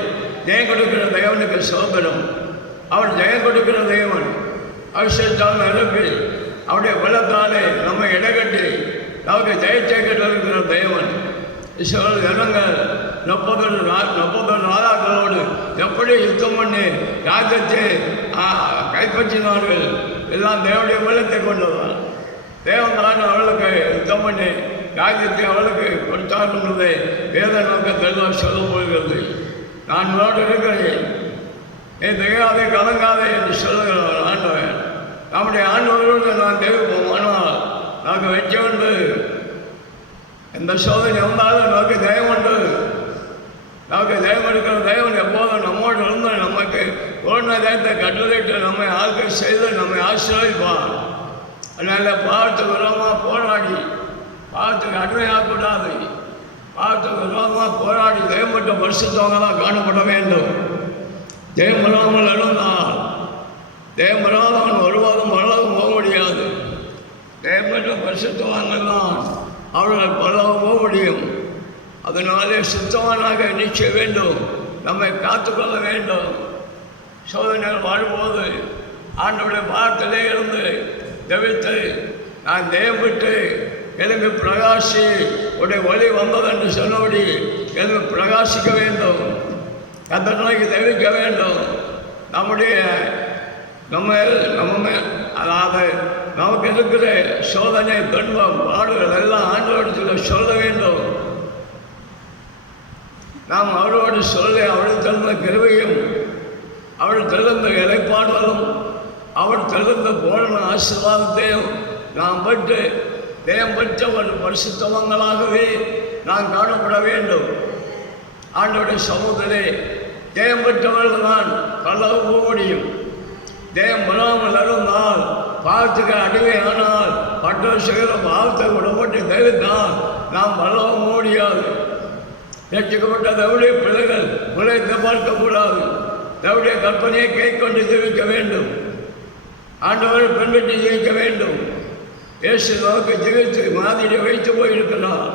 ஜெயம் கொடுக்கிற தேவனுக்கு சோதனம். அவர் ஜெயம் கொடுக்கிற தேவன். அபிஷேகத்தால் நிரப்பி அவருடைய பலத்தாலே நம்மை இடகட்டி நமக்கு ஜெயச்சேக்கிட்டு இருக்கிற தேவன். இஸ்ரவேல் ஜனங்கள் 30 ராஜாக்களோடு எப்படி யுத்தம் பண்ணி ராஜ்யத்தை கைப்பற்றினார்கள். எல்லாம் தேவனுடைய பலத்தை கொண்டதான். தேவன் தான் அவளுக்கு யுத்தம் பண்ணி ராஜ்யத்தை அவளுக்கு கொடுத்தார் என்பதை வேத நோக்கத்தில் சொல்லப்படுகிறது. நான் உன்னோடு இருக்கிறேன், நீ திகையாதே கலங்காதே என்று சொல்லுகிறவர் ஆண்டவன். நம்முடைய ஆண்டவரோடு நான் தெய்வம். ஆனால் நமக்கு வெற்றி உண்டு. எந்த சோதனை வந்தாலும் நமக்கு ஜெயம் உண்டு. நமக்கு ஜெயம் எடுக்கிற தேவன் எப்போதும் நம்மோடு இருந்து நமக்கு பூர்ண ஜெயத்தை கட்டளையிட்டு நம்மை ஆழ்க்கை செய்து நம்மை ஆசீர்வதிப்பார். அதனால் பாவத்துக்கு விரோதமாக போராடி பாவத்துக்கு அடிமையாகக்கூடாது. பாவத்துக்கு விரோதமாக போராடி ஜெயம் பெற்ற பரிசுத்தவங்களாக காணப்பட வேண்டும். ஜெயம் பெறாமல் இருந்தால் ஜெயம் பெறாதவன் ஒருவரும் பரலோகம் போக முடியாது. ஜெயம் பெற்ற பரிசுத்தவான்கள் தான் அவர்கள் பரலோகம் போக முடியும். அதனாலே சுத்தவானாக நிச்சய வேண்டும். நம்மை காத்துக்கொள்ள வேண்டும். சோதனைகள் வாழும்போது ஆண்டவருடைய பாதத்திலே இருந்து ஜெபித்து நான் ஜெயம் பெற்று எழும்பி பிரகாசி உடைய ஒளி வந்தது என்று சொன்னபடி எழும்பி பிரகாசிக்க வேண்டும். கர்த்தருக்கு தெரிவிக்க வேண்டும். நம்ம அதாவது நமக்கு இருக்கிற சோதனை துன்பம் பாடுகள் எல்லாம் ஆண்டவரிடத்தில் சொல்ல வேண்டும். நாம் அவரோடு சொல்லி அவள் தந்த கிருபையும் அவள் தெரிந்த இலைப்பாடுதலும் அவள் தெரிந்த பூரண ஆசீர்வாதத்தையும் நாம் பெற்று தேயம் பெற்ற ஒரு பரிசுத்தவங்களாகவே நாம் காணப்பட வேண்டும். ஆண்டவருடைய சமூகத்திலே ஜெயம் பெற்றவர்கள் தான் பரலோகம் போக முடியும். ஜெயம் பெறாமல் இருந்தால் பாவத்துக்கு அடிமையானால் மற்றொரு செய்கிற பாவத்தை விடப்பட்டு தெளித்தால் நாம் பரலோகம் போக முடியாது. ரட்சிக்கப்பட்ட தேவனுடைய பிள்ளைகள் உலகத்தை பார்க்கக்கூடாது. தேவனுடைய கற்பனையை கை கொண்டு ஜீவிக்க வேண்டும். ஆண்டவரை பின்பற்றி ஜீவிக்க வேண்டும். இயேசு நமக்கு ஜீவித்து மாதிரி வைத்து போயிருக்கிறார்.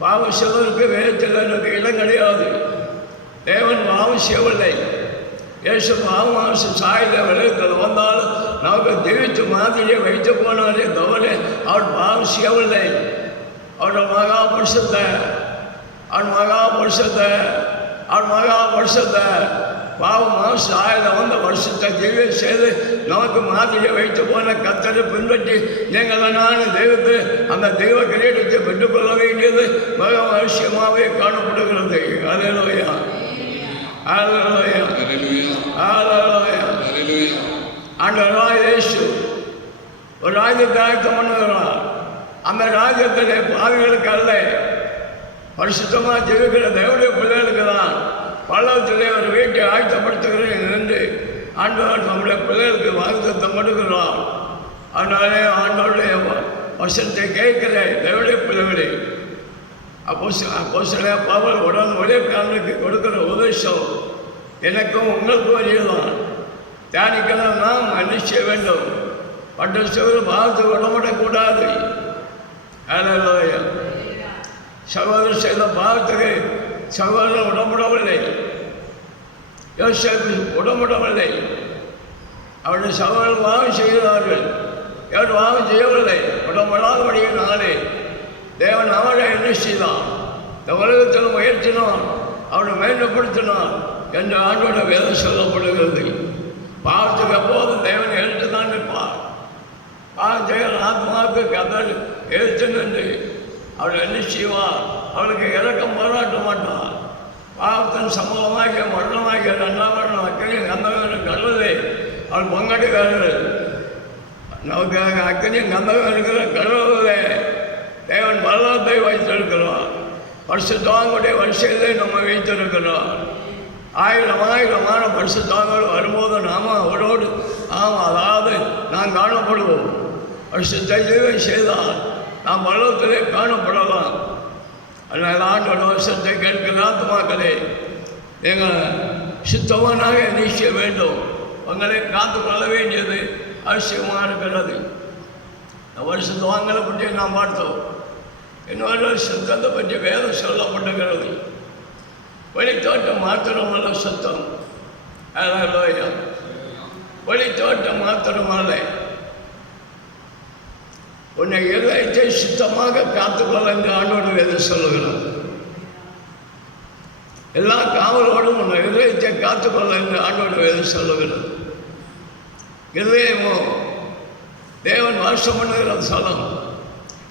பாவம் செய்வதற்கு வேதத்தில் எனக்கு இடம் கிடையாது. தேவன் பாவம் செய்யவில்லை. இயேசு பாவம் சாயில விளையத்தில் வந்தால் நமக்கு ஜீவித்து மாதிரியை வைத்து போனாரே தவிர அவர் பாவம் செய்யவில்லை. அவருடைய மகாபுருஷத்தை பாவம் சாயில வந்த வருஷத்தை ஜீவி செய்து நமக்கு மாதிரியை வைத்து போன கர்த்தரை பின்பற்றி நீங்கள் நான் தெய்வத்தை அந்த தெய்வ கிரீடத்தை பெற்றுக்கொள்ள வேண்டியது மிக அவசியமாகவே காணப்படுகிறது. அல்லேலூயா, அல்லேலூயா, அல்லேலூயா. ஆண்டவராகிய இயேசு ஒரு ராஜ்யத்தை ஆயத்தம் பண்ணுகிறார். அந்த ராஜ்யத்திலே பாவிகளுக்கு அல்ல, பரிசுத்தமாக ஜெயிக்கிற தேவனுடைய பிள்ளைகளுக்கு தான் பல்லவத்திலே ஒரு வீட்டை ஆயத்தப்படுத்துகிறேன் என்று ஆண்டவர் நம்முடைய பிள்ளைகளுக்கு வாக்குத்தத்தம் கொடுக்கிறார். அதனாலே ஆண்டவருடைய வசனத்தை கேட்கிற தேவனுடைய பிள்ளைகளே அப்போ சில பவுல் உடன் உழைப்பாளர்களுக்கு கொடுக்கிற உபதேசம் எனக்கும் உங்களுக்கும் அறியலாம். தியானிக்கலாம் நாம் நிச்சய வேண்டும். மற்ற சிறு பாவத்தை விடப்படக்கூடாது. அல்லேலூயா. சகோதரர் செய்த பாவத்துக்கு சகோதரர் உடம்படவில்லை. யோசேப்பு உடம்படவில்லை. அவருடைய சகோதரர் பாவம் செய்கிறார்கள். எவர் பாவம் செய்யவில்லை. உடம்படாதபடியினாலே தேவன் அவரை என்ன செய்தான்? இந்த உலகத்தில் உயர்த்தினான், அவனை மேன்மைப்படுத்தினான் என்று ஆண்டோட வேதம் சொல்லப்படுகிறது. பாவத்துக்கு எப்போதும் தேவன் எழுத்து தான் நிற்பார். பாவம் செய்கிற ஆத்மாவுக்கு கதல் எழுத்து நின்று அவள் என்ன செய்வார்? அவளுக்கு இறக்கம் பாராட்ட மாட்டார். பாவத்தின் சமூகமாக மரணமாக 2ஆம் மரணம் அக்கறை அந்த கடலை அவள் பங்கெடுக்கிறார்கள். நமக்கு அக்கனியும் கந்தகம் இருக்கிற கடவுளே தேவன் பலத்தை வைத்திருக்கிறார். பரிசுத்தவான்களுடைய வரிசையிலே நம்ம வைத்திருக்கிறோம். ஆயிரமான பரிசுத்தவான்கள் வரும்போது நாம் அவரோடு அதாவது நாம் காணப்படுவோம். பரிசுத்த செய்தால் நாம் பலத்திலே காணப்படலாம். அதனால் ஆண்டோட வருஷத்தை கேட்கிற ஆத்மாக்களே, நீங்கள் சுத்தமானாக நிச்சய வேண்டும். உங்களை காத்துக்கொள்ள வேண்டியது அவசியமாக இருக்கிறது. வருஷத்துவாங்களை பற்றி நாம் பார்த்தோம். இன்னொரு சுத்தத்தை பற்றி வேதம் சொல்லப்பட்டுகிறது. வெளித்தோட்டம் மாத்திரமல்ல சுத்தம். வெளித்தோட்டம் மாத்திரமல்ல, உன்னை இதயத்தை சுத்தமாக காத்துக்கொள்ள என்று ஆண்டோடு வேதம் சொல்லுகிறோம். எல்லா காவலோடும் உன்னை இதயத்தை காத்துக்கொள்ள என்று ஆண்டோடு வேதம் சொல்லுகிறது. இதயமோ தேவன் வாசம் பண்ணுகிற ஸ்தலம்.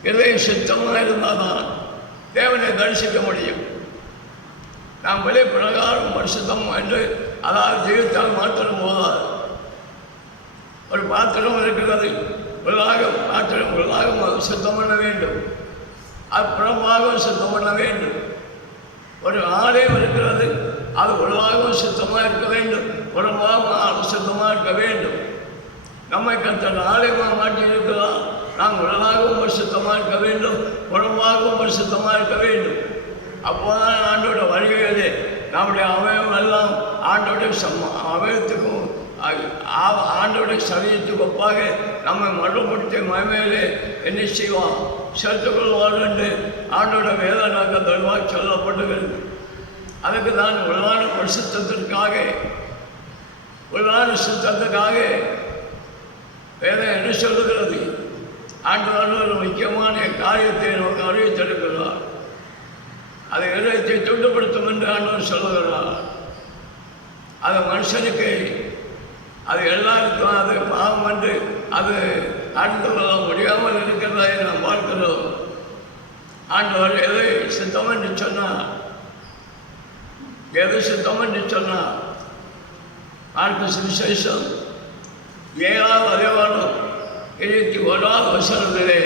இதயம் சுத்தமாக இருந்தால் தான் தேவனை தரிசிக்க முடியும். நாம் வெளி பிரகாரம் பரிசுத்தம் என்று அதாவது ஜீவித்தால் மாத்திரம் போதாது. ஒரு பாத்திரம் இருக்கிறது, பாத்திரம் அது சுத்தம் பண்ண வேண்டும். அப்புறமாக சுத்தம் பண்ண வேண்டும். ஒரு ஆலயம் இருக்கிறது, அது உள்ளாகவும் சுத்தமாக இருக்க வேண்டும், புறமாகவும் சுத்தமாக இருக்க வேண்டும். நம்மை கர்த்தர் ஆலயமாக மாற்றி இருக்கிறார். நாம் உள்ளாகவும் பரிசுத்தமாக இருக்க வேண்டும், புறமாகவும் பரிசுத்தமாக இருக்க வேண்டும். அப்போதான் ஆண்டோட வருகையிலே நம்முடைய அவயம் எல்லாம் ஆண்டோடைய அவயத்துக்கும் ஆண்டோடைய சரீரத்துக்கு ஒப்பாக நம்மை மறுபடுத்திய மகிமையிலே என்ன செய்வான் சேர்த்துக்கொள்வார் என்று ஆண்டோட வேதனாக தருவாக சொல்லப்படுகிறது. அதுக்கு தான் உள்ளான பரிசுத்தத்திற்காக உள்ளான சுத்தத்துக்காக வேதம் என்ன சொல்லுகிறது? ஆண்டவர் ஒரு முக்கியமான காரியத்தை நமக்கு அறிவித்திருக்கிறார். அதை இதயத்தை துண்டுபடுத்தும் என்று ஆண்டவர் சொல்லுகிறார். அது மனுஷனுக்கு அது எல்லாருக்கும் அது பாவம் என்று அது அறிந்து கொள்ள முடியாமல் இருக்கிறதை நாம் பார்க்கிறோம். ஆண்டவர் எதை சுத்தம் என்று சொன்னார், எது சுத்தம் என்று சொன்னார்? மார்க்கு சுவிசேஷம் 7வது அதிகாரம் 21வது வசனத்திலே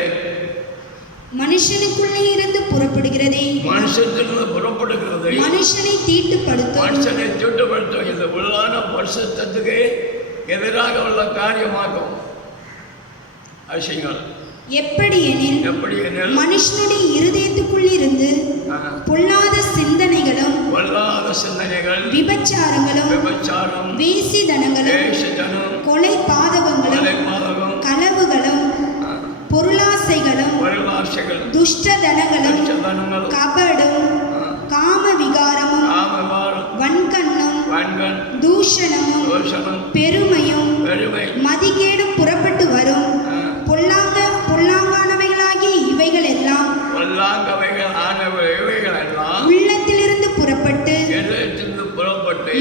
மனுஷனுக்குள்ளே இருந்து புறப்படுகிறதே, மனுஷத்திலிருந்து புறப்படுகிறதை மனுஷனை தீட்டுப்படுத்தும். மனுஷனை தீட்டுப்படுத்தும். இது உள்ளான பரிசுத்தத்துக்கு எதிராக உள்ள காரியமாகும் விஷயங்கள். எப்படி எனில் மனுஷனுடைய இருதயத்துக்குள்ளிருந்து பொல்லாத சிந்தனைகளும் விபச்சாரம் வேசித்தனங்களும் கொலை பாதகங்களும் களவுகளும் பொருளாசைகளும் துஷ்டதனங்களும் கபடும் காம விகாரமும் வன்கண்ணும் தூஷணமும் பெருமையும் மதிகேடும் புறப்பட்டு வரும். பொல்லாங்கானவைகளாகிய இவைகள் எல்லாம் உள்ளத்திலிருந்து புறப்பட்டு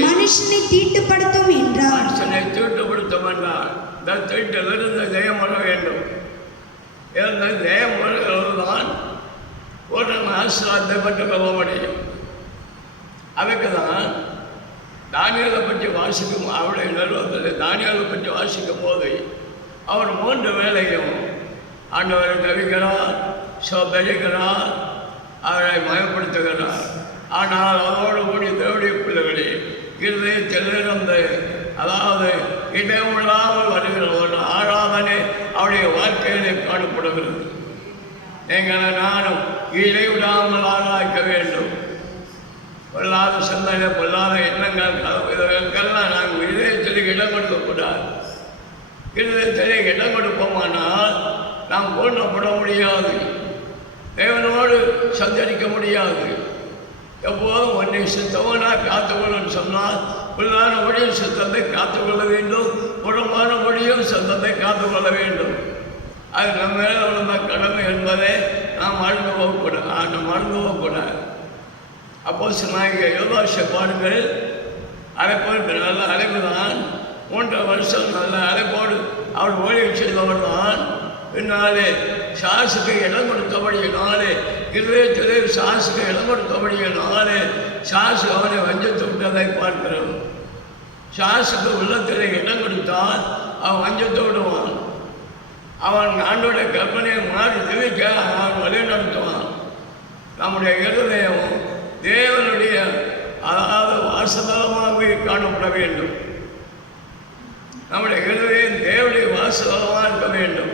மனுஷனை தீட்டுப்படுத்தும் என்றார். தீட்டிலிருந்து ஜெயம் வர வேண்டும். ஜெயம் வருகிறதுதான் ஒரு ஆசிரியத்தை பெற்றுக் கொள்ள முடியும். அதுக்கு தான் தானியலை பற்றி வாசிக்கும் அவருடைய நிறுவனத்தில் தானியலை பற்றி வாசிக்கும் போது அவர் 3 வேளையும் ஆண்டவரை தவிக்கிறார், சோதரிக்கிறார், அவரை மயப்படுத்துகிறார். ஆனால் அதோடு கூடி தேவடைய பிள்ளைகளே இருதயத்திலிருந்து அதாவது இடமில்லாமல் வருகிற ஒரு ஆராதனை அவருடைய வாழ்க்கையிலே காணப்படுகிறது. எங்களை நானும் இடைவிடாமல் ஆராய்க்க வேண்டும். பொல்லாத சிந்தனை, பொல்லாத எண்ணங்கள், இதற்கெல்லாம் நாங்கள் இதயத்திற்கு இடம் கொடுக்கக்கூடாது. இதயத்திலே இடம் கொடுப்போமானால் நாம் பூர்ணப்பட முடியாது, தேவனோடு சஞ்சரிக்க முடியாது. எப்போதும் ஒன்றை சுத்தவனாக காத்துக்கொள்ளன்னு சொன்னால் உள்ளானபடியும் சுத்தத்தை காத்துக்கொள்ள வேண்டும், புறமானபடியும் சுத்தத்தை காத்துக்கொள்ள வேண்டும். அது நம்ம மேலே உள்ள கடமை என்பதை நாம் மறந்து போகக்கூடாது. அப்போ சொன்னாங்க யோகாஷ பாடுங்கள் அழைப்போடு நல்ல அழைப்பு தான். 3 வருஷம் நல்ல அழைப்போடு அவர் ஓய்வு செய்தவர் தான். பின்னாலே சாசுக்கு இடம் கொடுத்தபடியினாலே இருதயத்திலே சாசுக்கு இடம் கொடுத்தபடியினாலே சாசு அவனை வஞ்சத்து விட்டதை பார்க்கிறோம். சாசுக்கு உள்ளத்திலே இடம் கொடுத்தால் அவன் வஞ்சத்து விடுவான். அவன் ஆண்டோடைய கற்பனையை மாறி தெரிவிக்க அவன் வழி நடத்துவான். நம்முடைய இருதயம் தேவனுடைய அதாவது வாசதலமாகவே காணப்பட வேண்டும். நம்முடைய இருதயம் தேவனுடைய வாசதலமாக இருக்க வேண்டும்.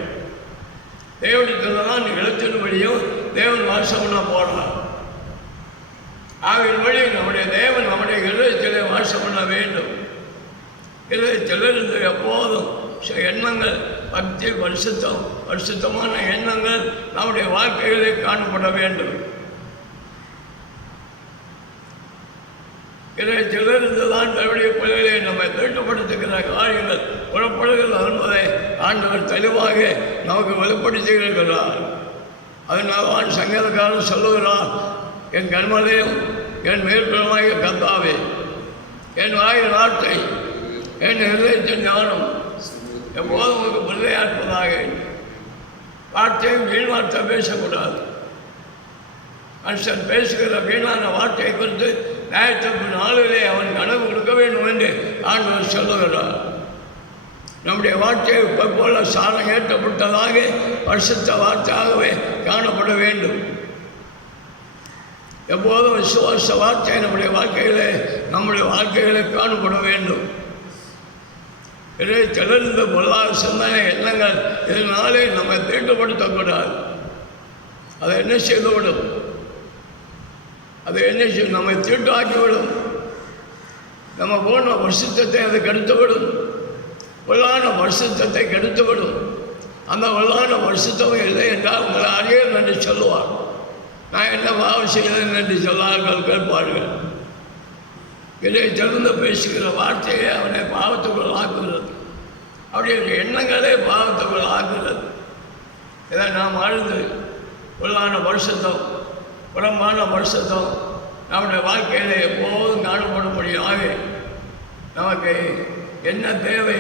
தேவனுக்கு தான் எழுத்தின்படியும் தேவன் வாசம்னா போடலாம். ஆவின்படி நம்முடைய தேவன் நம்முடைய இருதயத்திலே வாசம் பண்ண வேண்டும். இருதயத்திலிருந்து எப்போதும் எண்ணங்கள் பக்தி பரிசுத்தமான எண்ணங்கள் நம்முடைய வாழ்க்கையிலே காணப்பட வேண்டும். இதயத்திலிருந்து தான் தன்னுடைய பிள்ளைகளை நம்மை தீட்டுப்படுத்துகிற காரியங்கள் புறப்படுகிறது என்பதை ஆண்டவர் தெளிவாக நமக்கு வெளிப்படுத்துகிறார். அதனால் தான் சங்கீதக்காரன் சொல்லுகிறார், என் கண்மலையும் என் மேற்குறமாகிய கர்த்தாவே, என் வாயின் வார்த்தை என் இதயத்தின் ஞானம் எப்போதும் உங்களுக்கு பிள்ளையாட்பதாக. வார்த்தையும் வீண் வார்த்தை பேசக்கூடாது. மனுஷன் பேசுகிற வீணான வார்த்தையை குறித்து நியாயத்திற்கு நாளிலே அவன் கனவு கொடுக்க வேண்டும் என்று ஆண்டவர் சொல்லுகிறார். நம்முடைய வார்த்தையை போல சாரம் ஏற்றப்பட்டதாக பரிசுத்த வார்த்தையாகவே காணப்பட வேண்டும். எப்போதும் விசுவாச வார்த்தை நம்முடைய வாழ்க்கையிலே காணப்பட வேண்டும். இதை தெளிந்த பொருளாதார சிந்தனை எண்ணங்கள் இதனாலே நம்மை தீட்டுப்படுத்தக்கூடாது. அதை என்ன செய்துவிடும்? அதை என்ன செய்யும்? நம்மை தீட்டாக்கிவிடும். நம்ம போன பரிசுத்தத்தை அதை கெடுத்துவிடும். உள்ளான பரிசுத்தத்தை கெடுத்துவிடும். அந்த உள்ளான பரிசுத்தம் இல்லை என்றால் உங்களை அறியேன் என்று சொல்லுவார். நான் என்ன பாவம் செய்கிறேன் என்று சொல்லார்கள் கேட்பார்கள். இதை திறந்து பேசுகிற வார்த்தையை அவனை பாவத்துக்குள் ஆக்குகிறது. அவருடைய எண்ணங்களே பாவத்துக்குள் ஆக்குகிறது. இதை நாம் அழுது உள்ளான பரிசுத்தம் புறம்பான பரிசுத்தம் நம்முடைய வாழ்க்கையில் எப்போதும் காணப்படும்படியாக நமக்கு என்ன தேவை?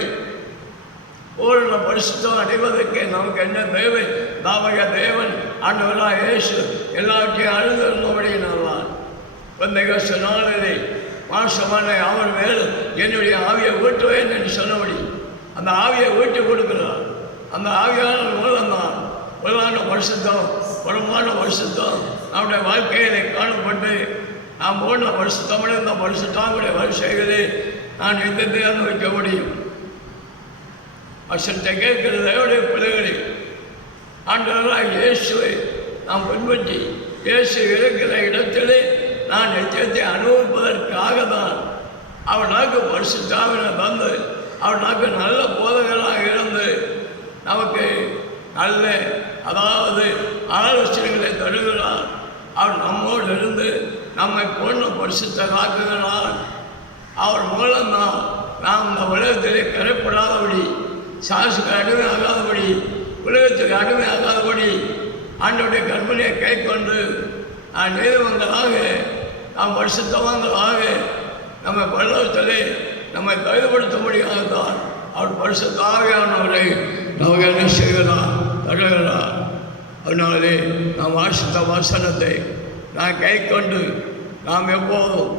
பூரண பரிசுத்தம் அடைவதற்கு நமக்கு என்ன தேவை? நாமக தேவன் ஆண்டவராக இயேசு எல்லாவற்றையும் அழுந்திருந்தபடியினால்தான் வந்த நாளிலே மாசமான அவர் மேல் என்னுடைய ஆவியை ஊற்றுவேன் என்று சொன்னபடி அந்த ஆவியை ஊற்றி கொடுக்கிறார். அந்த ஆவியான மூலம்தான் உள்ளான பரிசுத்தம் புறமான பரிசுத்தம் நம்முடைய வாழ்க்கையிலே காணப்பட்டு நாம் போன பரிசுத்தமடைந்த பரிசுத்தாமுடைய வரிசைகளே நான் எந்தெந்த அனுபவிக்க முடியும். வருஷத்தை கேட்கிற தேவனுடைய பிள்ளைகளை ஆண்டவராக இயேசுவை நாம் பின்பற்றி இயேசு இருக்கிற இடத்திலே நான் நிச்சயத்தை அனுபவிப்பதற்காக தான் அவனுக்கு பரிசுத்தாவினை தந்து அவனுக்கு நல்ல போதகராக இருந்து நமக்கு நல்ல அதாவது ஆலோசனைகளை தருகிறார். அவர் நம்மோடு இருந்து நம்மை பொண்ணு பரிசுத்தராக்குகிறார். அவர் மூலம்தான் நாம் இந்த உலகத்திலே கரைப்படாதபடி சாசுக்கு அடிமையாகாதபடி உலகத்துக்கு அடிமையாகாதபடி ஆண்டோடைய கற்பனையை கை கொண்டு நான் நீதிமன்றமாக நாம் பரிசுத்தவான்களாக நம்ம பல்லவத்திலே நம்மை கைதுபடுத்தும்படியாகத்தான் அவர் பரிசுத்தாவியானவரை நமக்கு என்ன செய்கிறார் தருகிறார். அதனாலே நாம் வாசித்த வசனத்தை நான் கை கொண்டு நாம் எப்போதும்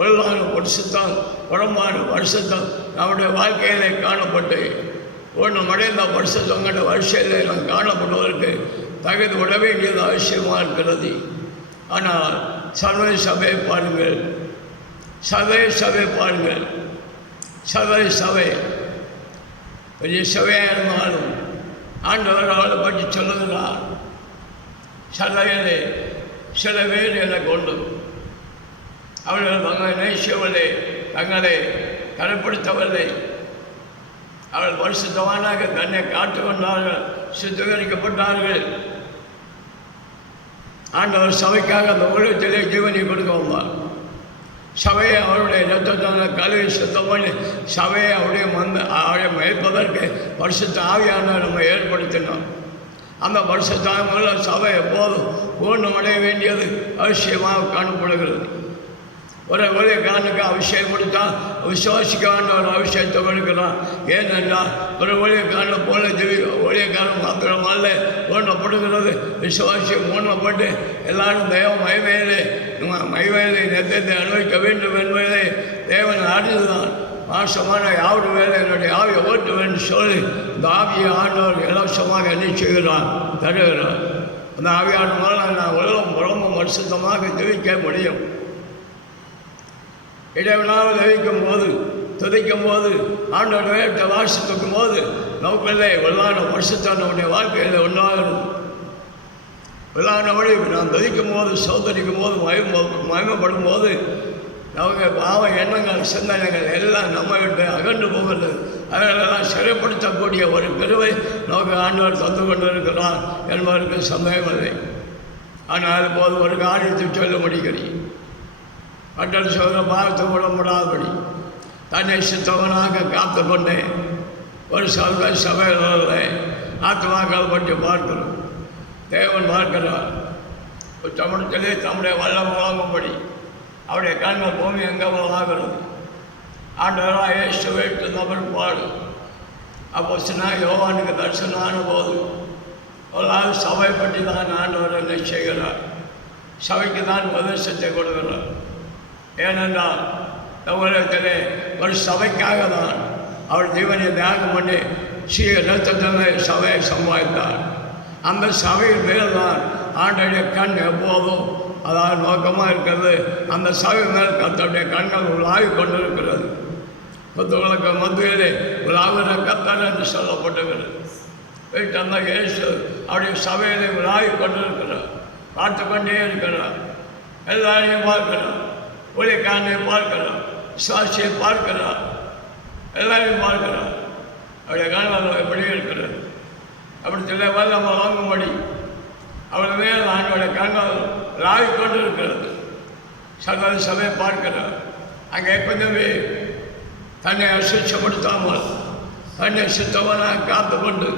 உள்ளான பரிசுத்தம் புறம்பான பரிசுத்தம் நம்முடைய வாழ்க்கையிலே காணப்பட்டு ஒன்றுமடைந்த பரிசுத்தங்கிற வரிசையிலே நாம் காணப்படுவதற்கு தகுதி விட வேண்டியது அவசியமாக இருக்கிறது. ஆனால் சர்வ சபை பாருங்கள், சபை பெரிய சபையாக இருந்தாலும் ஆண்டவர் அவளை பற்றி சொல்லுகிறார். சபையிலே சில பேர் எனக்கு உண்டு. அவர்கள் தங்களை நேசியவில்லை, தங்களை கரைப்படுத்தவில்லை. அவர்கள் பரிசுத்தவானாக தன்னை காட்டுக்கொண்டார்கள், சுத்திகரிக்கப்பட்டார்கள். ஆண்டவர் சபைக்காக அந்த உலகத்திலே ஜீவனை கொடுக்க வந்தார். சபையை அவருடைய இரத்தத்தான கழுவி சுத்தம் பண்ணி சபையை அவருடைய மேய்ப்பதற்கு பரிசுத்த ஆவியானவர் நம்ம ஏற்படுத்தினோம். அந்த பரிசுத்த ஆவியுள்ள சபை எப்போதும் பூர்ணமடைய வேண்டியது அவசியமாக காணப்படுகிறது. ஒரு ஊழியக்காரனுக்கு அபிஷேகம் கொடுத்தால் விசுவாசிக்க வேண்ட ஒரு அபிஷேகத்தை கொடுக்கிறான். ஏனென்றால் ஒரு ஊழியக்காரனை போல ஊழியக்காரன் மாத்திரமல்ல ஊனப்படுகிறது. விசுவாசியம் ஊனப்பட்டு எல்லாரும் தேவ மைமையிலே நெத்தத்தை அனுபவிக்க வேண்டும் என்பதை தேவன் அறிந்துதான் மாசமான யாவது வேலை என்னுடைய ஆவியை ஓட்டுவேன்னு சொல்லி இந்த ஆவியை ஆண்டவர் இலவசமாக என்ன செய்கிறார், தருகிறார். அந்த ஆவியான மூலம் நான் உலகம் புறமும் பரிசுத்தமாக ஜெயிக்க முடியும். இடைவிடாமல் ஜெயிக்கும் போது, துதிக்கும் போது, ஆண்டோட வேட்டை வாசித்துக்கும் போது நமக்குள்ளே வெள்ளான வருஷத்தான் நம்முடைய வாழ்க்கையில் ஒன்றாகிறது. வெள்ளானபடி நான் துதிக்கும் போது, சோதரிக்கும் போது, மயமப்படும் போது நமக்கு பாவ எண்ணங்கள், சிந்தனைகள் எல்லாம் நம்ம விட்டு அகன்று போகிறது. அதனாலெல்லாம் சிறைப்படுத்தக்கூடிய ஒரு பெருவை நமக்கு ஆண்டவர் தந்து கொண்டிருக்கிறார் என்பதற்கு சந்தேகமில்லை. ஆனால் போது ஒரு காரியத்தை சொல்ல முடிகிறேன். மற்ற சொல்கிற பாவத்தை விட முடியாதபடி தன்னை சித்தவனாக காத்து கொண்டேன். ஒரு சபையில் ஆத்மாக்கள் பற்றி பார்க்கிறோம். தேவன் பார்க்கிறார். தமிழத்திலே தம்முடைய வல்லம் வழங்கும்படி அவருடைய கண்கள் பூமி எங்கே ஆகிறது. ஆண்டவராக இயேசு வீட்டு நபர் பாடு. அப்போ யோவானுக்கு தரிசனமான போது ஒரு சபை பற்றி தான் ஆண்டவர் என்ன செய்கிறார். சபைக்கு தான் உபதேசத்தை கொடுக்கிறார். ஏனென்றால் உலகத்திலே ஒரு சபைக்காக தான் அவர் ஜீவனை தியாகம் பண்ணி ரத்தத்திலே சபையை சம்பாதித்தார். அந்த சபையின் மேல் தான் ஆண்டவருடைய கண் எப்போதும் அதாவது நோக்கமாக இருக்கிறது. அந்த சபை மேல் கர்த்தருடைய கண்கள் உலாவி கொண்டிருக்கிறது. புத்தகங்களுக்கு மத்தியிலே உலாவிற கர்த்தர் என்று சொல்லப்பட்டிருக்கிறது. வீட்டு அந்த இயேசு அவருடைய சபையிலே உலாவி கொண்டிருக்கிறார். பார்த்து கொண்டே இருக்கிறார். எல்லாரையும் பார்க்கிறார். ஊழியக்காரனை பார்க்கிறார். விசுவாசியை பார்க்கிறார். எல்லாரையும் பார்க்கிறார். அவருடைய கண்கள் எப்படி இருக்கிறது. அப்படி சில வல்லம் வாங்கும்படி அவள் மேல் ஆண்டோடைய கண்கள் லாவி கொண்டு இருக்கிறது. சகல சபையை பார்க்கிறார். அங்கே கொஞ்சமே தன்னை அசுத்தப்படுத்தாமல் தன்னை சுத்தவனாக காத்து கொண்டு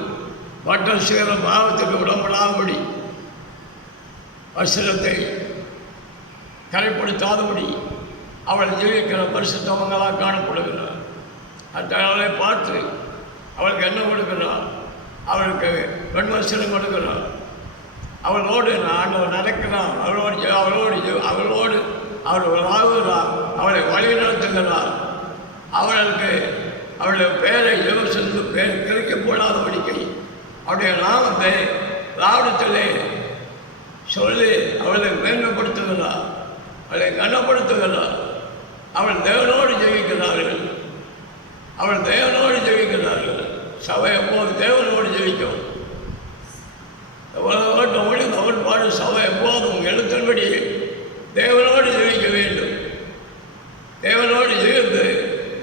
வட்டம் செய்கிற பாவத்துக்கு உடம்படாதபடி வசனத்தை கரைப்படுத்தாதபடி அவள் ஜீவிக்கிற பரிசுத்தவங்களாக காணப்படுகிறார். அந்த பார்த்து அவளுக்கு என்ன கொடுக்கிறார், அவளுக்கு வெண்வசனம் கொடுக்கிறார். அவளோடு ஆண்டவர் நடக்கிறார். அவளோடு அவர் ஆகுகிறார். அவளை வழி நடத்துகிறார். அவளுக்கு அவளுடைய பேரை யோசித்து பேர் கிழிக்கப்படாதபடிக்கை அவருடைய நாமத்தை திராவிடத்திலே சொல்லி அவளை மேன்மைப்படுத்துகிறார். அவளை கனப்படுத்துகிறார். அவள் தேவனோடு ஜெயிக்கிறார்கள். அவள் தேவனோடு ஜெயிக்கிறார்கள். சபை எப்போது தேவனோடு ஜெயிக்கும். ஓட்டம் முடிந்து அவள் பாடு சபை எப்போதும் எழுத்தின்படி தேவனோடு ஜெயிக்க வேண்டும். தேவனோடு ஜெயித்து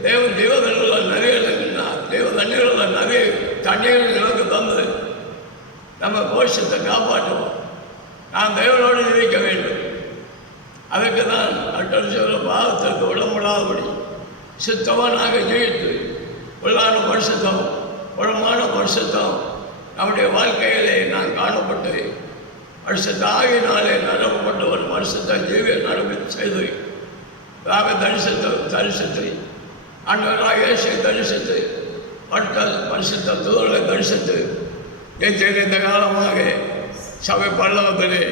தேவன் தேவதனுள்ள நிறைய தேவ தண்ணீருள்ள நிறைய தண்ணீர் எனக்கு தந்து நம்ம கோஷத்தை காப்பாற்றுவோம். நான் தேவனோடு ஜெயிக்க வேண்டும். அதுக்கு தான் அட்டல் பாவத்திற்கு உடம்படாதபடி சுத்தவனாக ஜெயித்து உள்ளான பரிசுத்தம் உளமான பரிசுத்தம் நம்முடைய வாழ்க்கையிலே நான் காணப்பட்டு பரிசுத்த ஆகினாலே நிரப்பப்பட்ட ஒரு பரிசுத்த ஜீவியை நடப்பி செய்து தரிசித்து ஆண்டவராக இயேசை தரிசித்து பரிசுத்த தூதர்களை தரிசித்து இந்த காலமாக சபை பல்லவத்திலே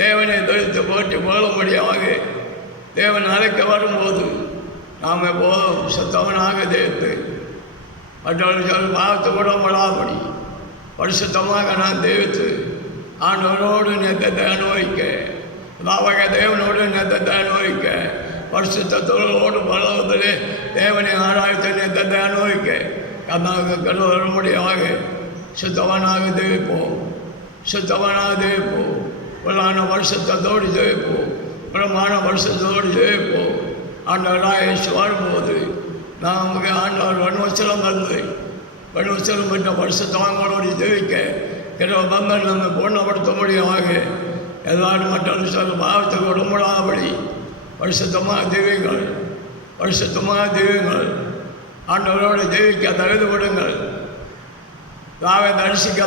தேவனை தரித்து போட்டி போகும்படியாக தேவன் அழைக்க வரும்போது நாம் எப்போதும் சுத்தவனாக ஜெயித்து மற்றவர்கள் பாவத்தை விடப்படாதபடி பரிசுத்தமாக நான் தெய்வத்து ஆண்டவனோடு நெத்தத்தை அனுபவிக்க தேவனோடு நெத்தத்தை அனுபவிக்க பரிசுத்தோடு பலவத்திலே தேவனை ஆராய்ச்சி நெத்தத்தை அனுபவிக்க கண்ணாக கருவரும்படியாக சுத்தவனாக தெய்விப்போம். சுத்தவனாக தெய்விப்போம். உள்ளான வருஷத்தோடு ஜெயிப்போம். புறமான வருஷத்தோடு ஜெயிப்போம். ஆண்டவராக வரும்போது நமக்கு ஆண்டவர் வன்வசலம் வந்து வன்வசலம் பெற்ற வருஷத்தவங்களோடு ஜெயிக்க கிட்ட பந்தன் நம்ம பூர்ணப்படுத்த முடியாக எல்லாரும் மற்ற பாவத்துக்கு உடம்படாதபடி பரிசுத்தமாக தெய்வங்கள் பரிசுத்தமாக தெய்வங்கள் ஆண்டவரோடு ஜெயிக்க தகுதி விடுங்கள். தாவை தரிசிக்க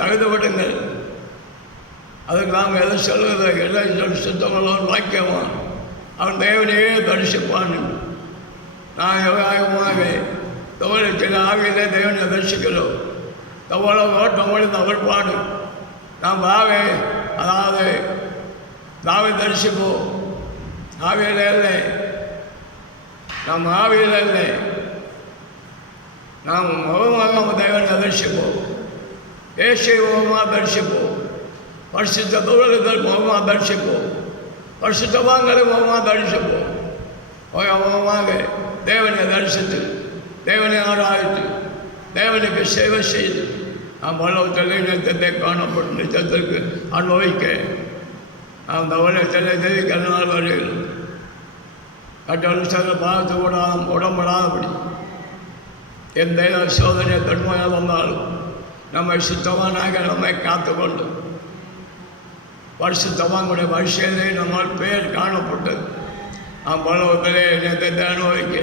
தகுதி விடுங்கள். அதுக்கு நாம் எதை சொல்லுவது எல்லாம் சுத்தங்களோடு வாக்கியவான் அவன் தேவனையே தரிசிப்பான். நான் யோகமாக தோழத்தில் ஆவியிலே தேவனை தரிசிக்கிறோம். தவள ஓட்டம் மொழி அவள் பாடு நாம் பாவை அதாவது தாவை தரிசிப்போம். ஆவியிலே இல்லை நாம் ஆவியில் இல்லை, நாம் முகமாக நம்ம தேவனை தரிசிப்போம், இயேசுவை முகமாக தரிசிப்போம், பரிசுத்த தூதர்கள் முகமாக தரிசிப்போம், பரிசுத்தவான்களை முகமாக தரிசிப்போம். முகமாக தேவனை தரிசித்து, தேவனை ஆராய்த்து, தேவனுக்கு சேவை செய்து நாம் பலவத்தில் நிறுத்தத்தை காணப்படும் நிறுத்தத்திற்கு அனுபவிக்க நாம் தவணத்தில் தெரிவிக்கிற நாள் வருகிறோம். கட்டளை பார்த்து உடம்படாதபடி எந்த சோதனை கடுமையாக வந்தாலும் நம்மை சுத்தமானாக நம்மை காத்துக்கொண்டு பரிசுத்தவான்களுடைய வரிசையிலே நம்மால் பெயர் காணப்பட்டது. நாம் பலவத்திலே நிறுத்தத்தை அனுபவிக்க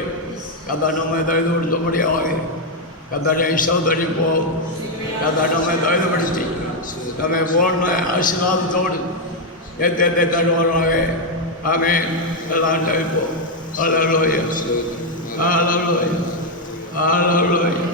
கதை நம்மை தகுதி கொடுத்த முடியாது. கத்தனை சோதரிப்போம், கதை நம்மை தகுதிப்படுத்தி நம்மை போன ஆசீர்வாதத்தோடு நிறுத்தத்தை தருவாராக. ஆமென். எல்லாம் தவிப்போம். ஹல்லேலூயா, ஹல்லேலூயா, ஹல்லேலூயா.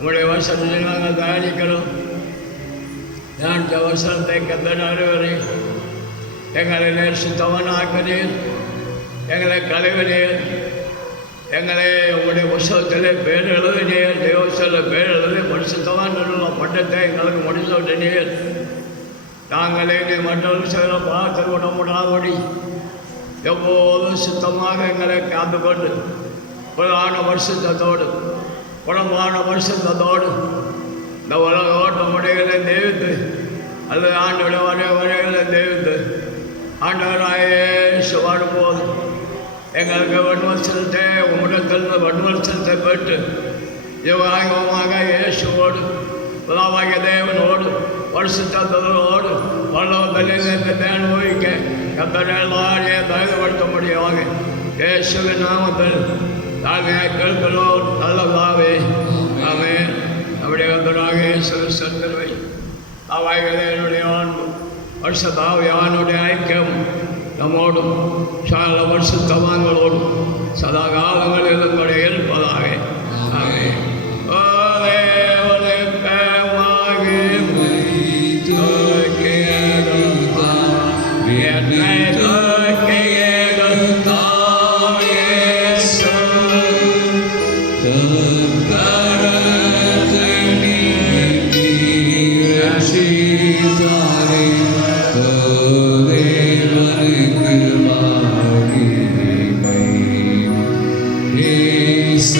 உங்களுடைய வசனத்தை நாங்கள் தியானிக்கிறோம். தியானித்த வசனத்தை கத்தர் அறிவரை எங்களை நேசித்தவனாக்கிறீர், எங்களை கலைவினீர், எங்களை உங்களுடைய புத்தகத்திலே பேர் எழுதினீர், தேவசத்தில் பேர் எழுதி பரிசுத்தவான் பட்டத்தை எங்களுக்கு முடித்து விட்டீர். நாங்களே நீ மற்றொரு சில பார்த்து விட முடியாதபடி எப்போதும் சுத்தமாக எங்களை காத்துக்கொண்டு புறான வருஷத்தோடு புறம்பான வருஷத்தோடு இந்த உலக ஓட்ட முறைகளை தெய்வித்து அல்லது ஆண்டோடைய வரைகளை தெய்வித்து ஆண்டவராயே வாடும்போது எங்களுக்கு வன்வசனத்தை உம்மிடத்திலிருந்து வன்வசனத்தை பெற்று யுகமாக இயேசுவோடு பிதாவாகிய தேவனோடு வருஷத்தோடு பல்லவத்தில் அனுபவிக்க கத்தனை எல்லாரையும் தகுதிப்படுத்த முடியாத இயேசுவின் நாமத்தில் நாங்கள் கேட்கிறோம். நல்லதாவே ஆமென். நம்முடைய கத்தராக இயேசு சந்தர்வை அவைகளுடைய ஆண்டு வருஷத்தாவியானுடைய ஐக்கியம் நம்மோடும் சால வருஷத்தவான்களோடும் சதா காலங்களில் எங்களுடைய இருப்பதாக. ஆமென். Yes,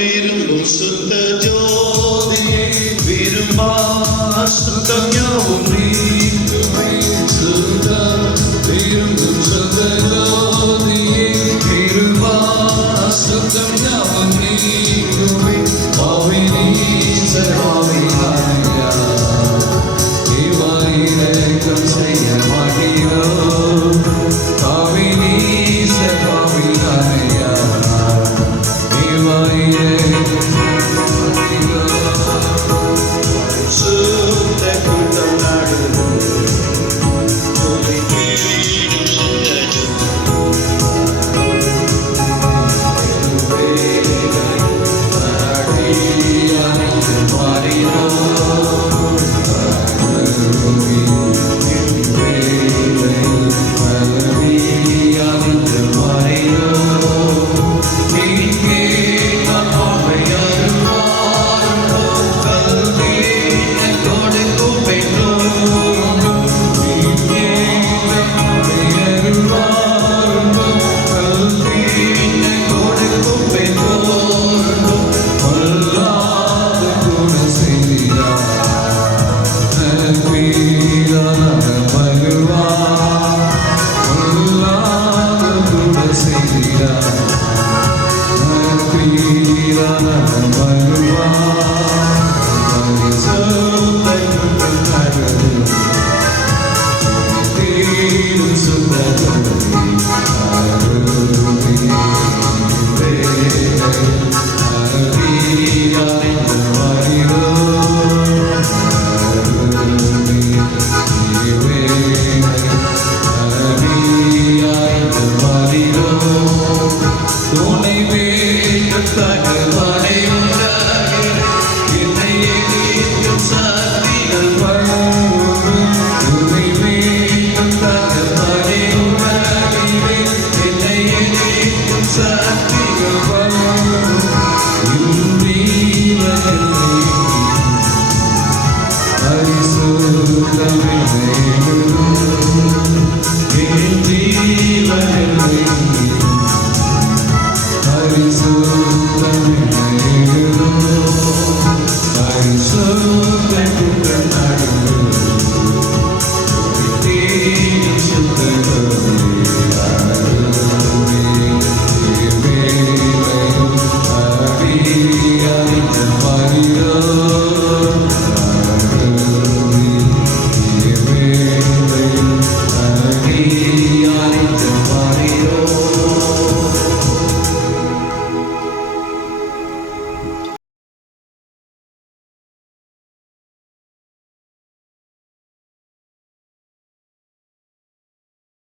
விரும்பும் சுத்த ஜோதியை விரும்பா சுத்தம் யாவும் நீக்குமே சுத்தம் விரும்பும் சுத்த ஜோதியை விரும்பா சுத்தம் யாவும் நீக்குமே பாவி நீசர் பாவி ஆனையா இவாயிரக்கம் செய்ய மாட்டீரோ பாவி நீசர் பாவி ஆனையா சுத்த கூட்டம் நாடு Hare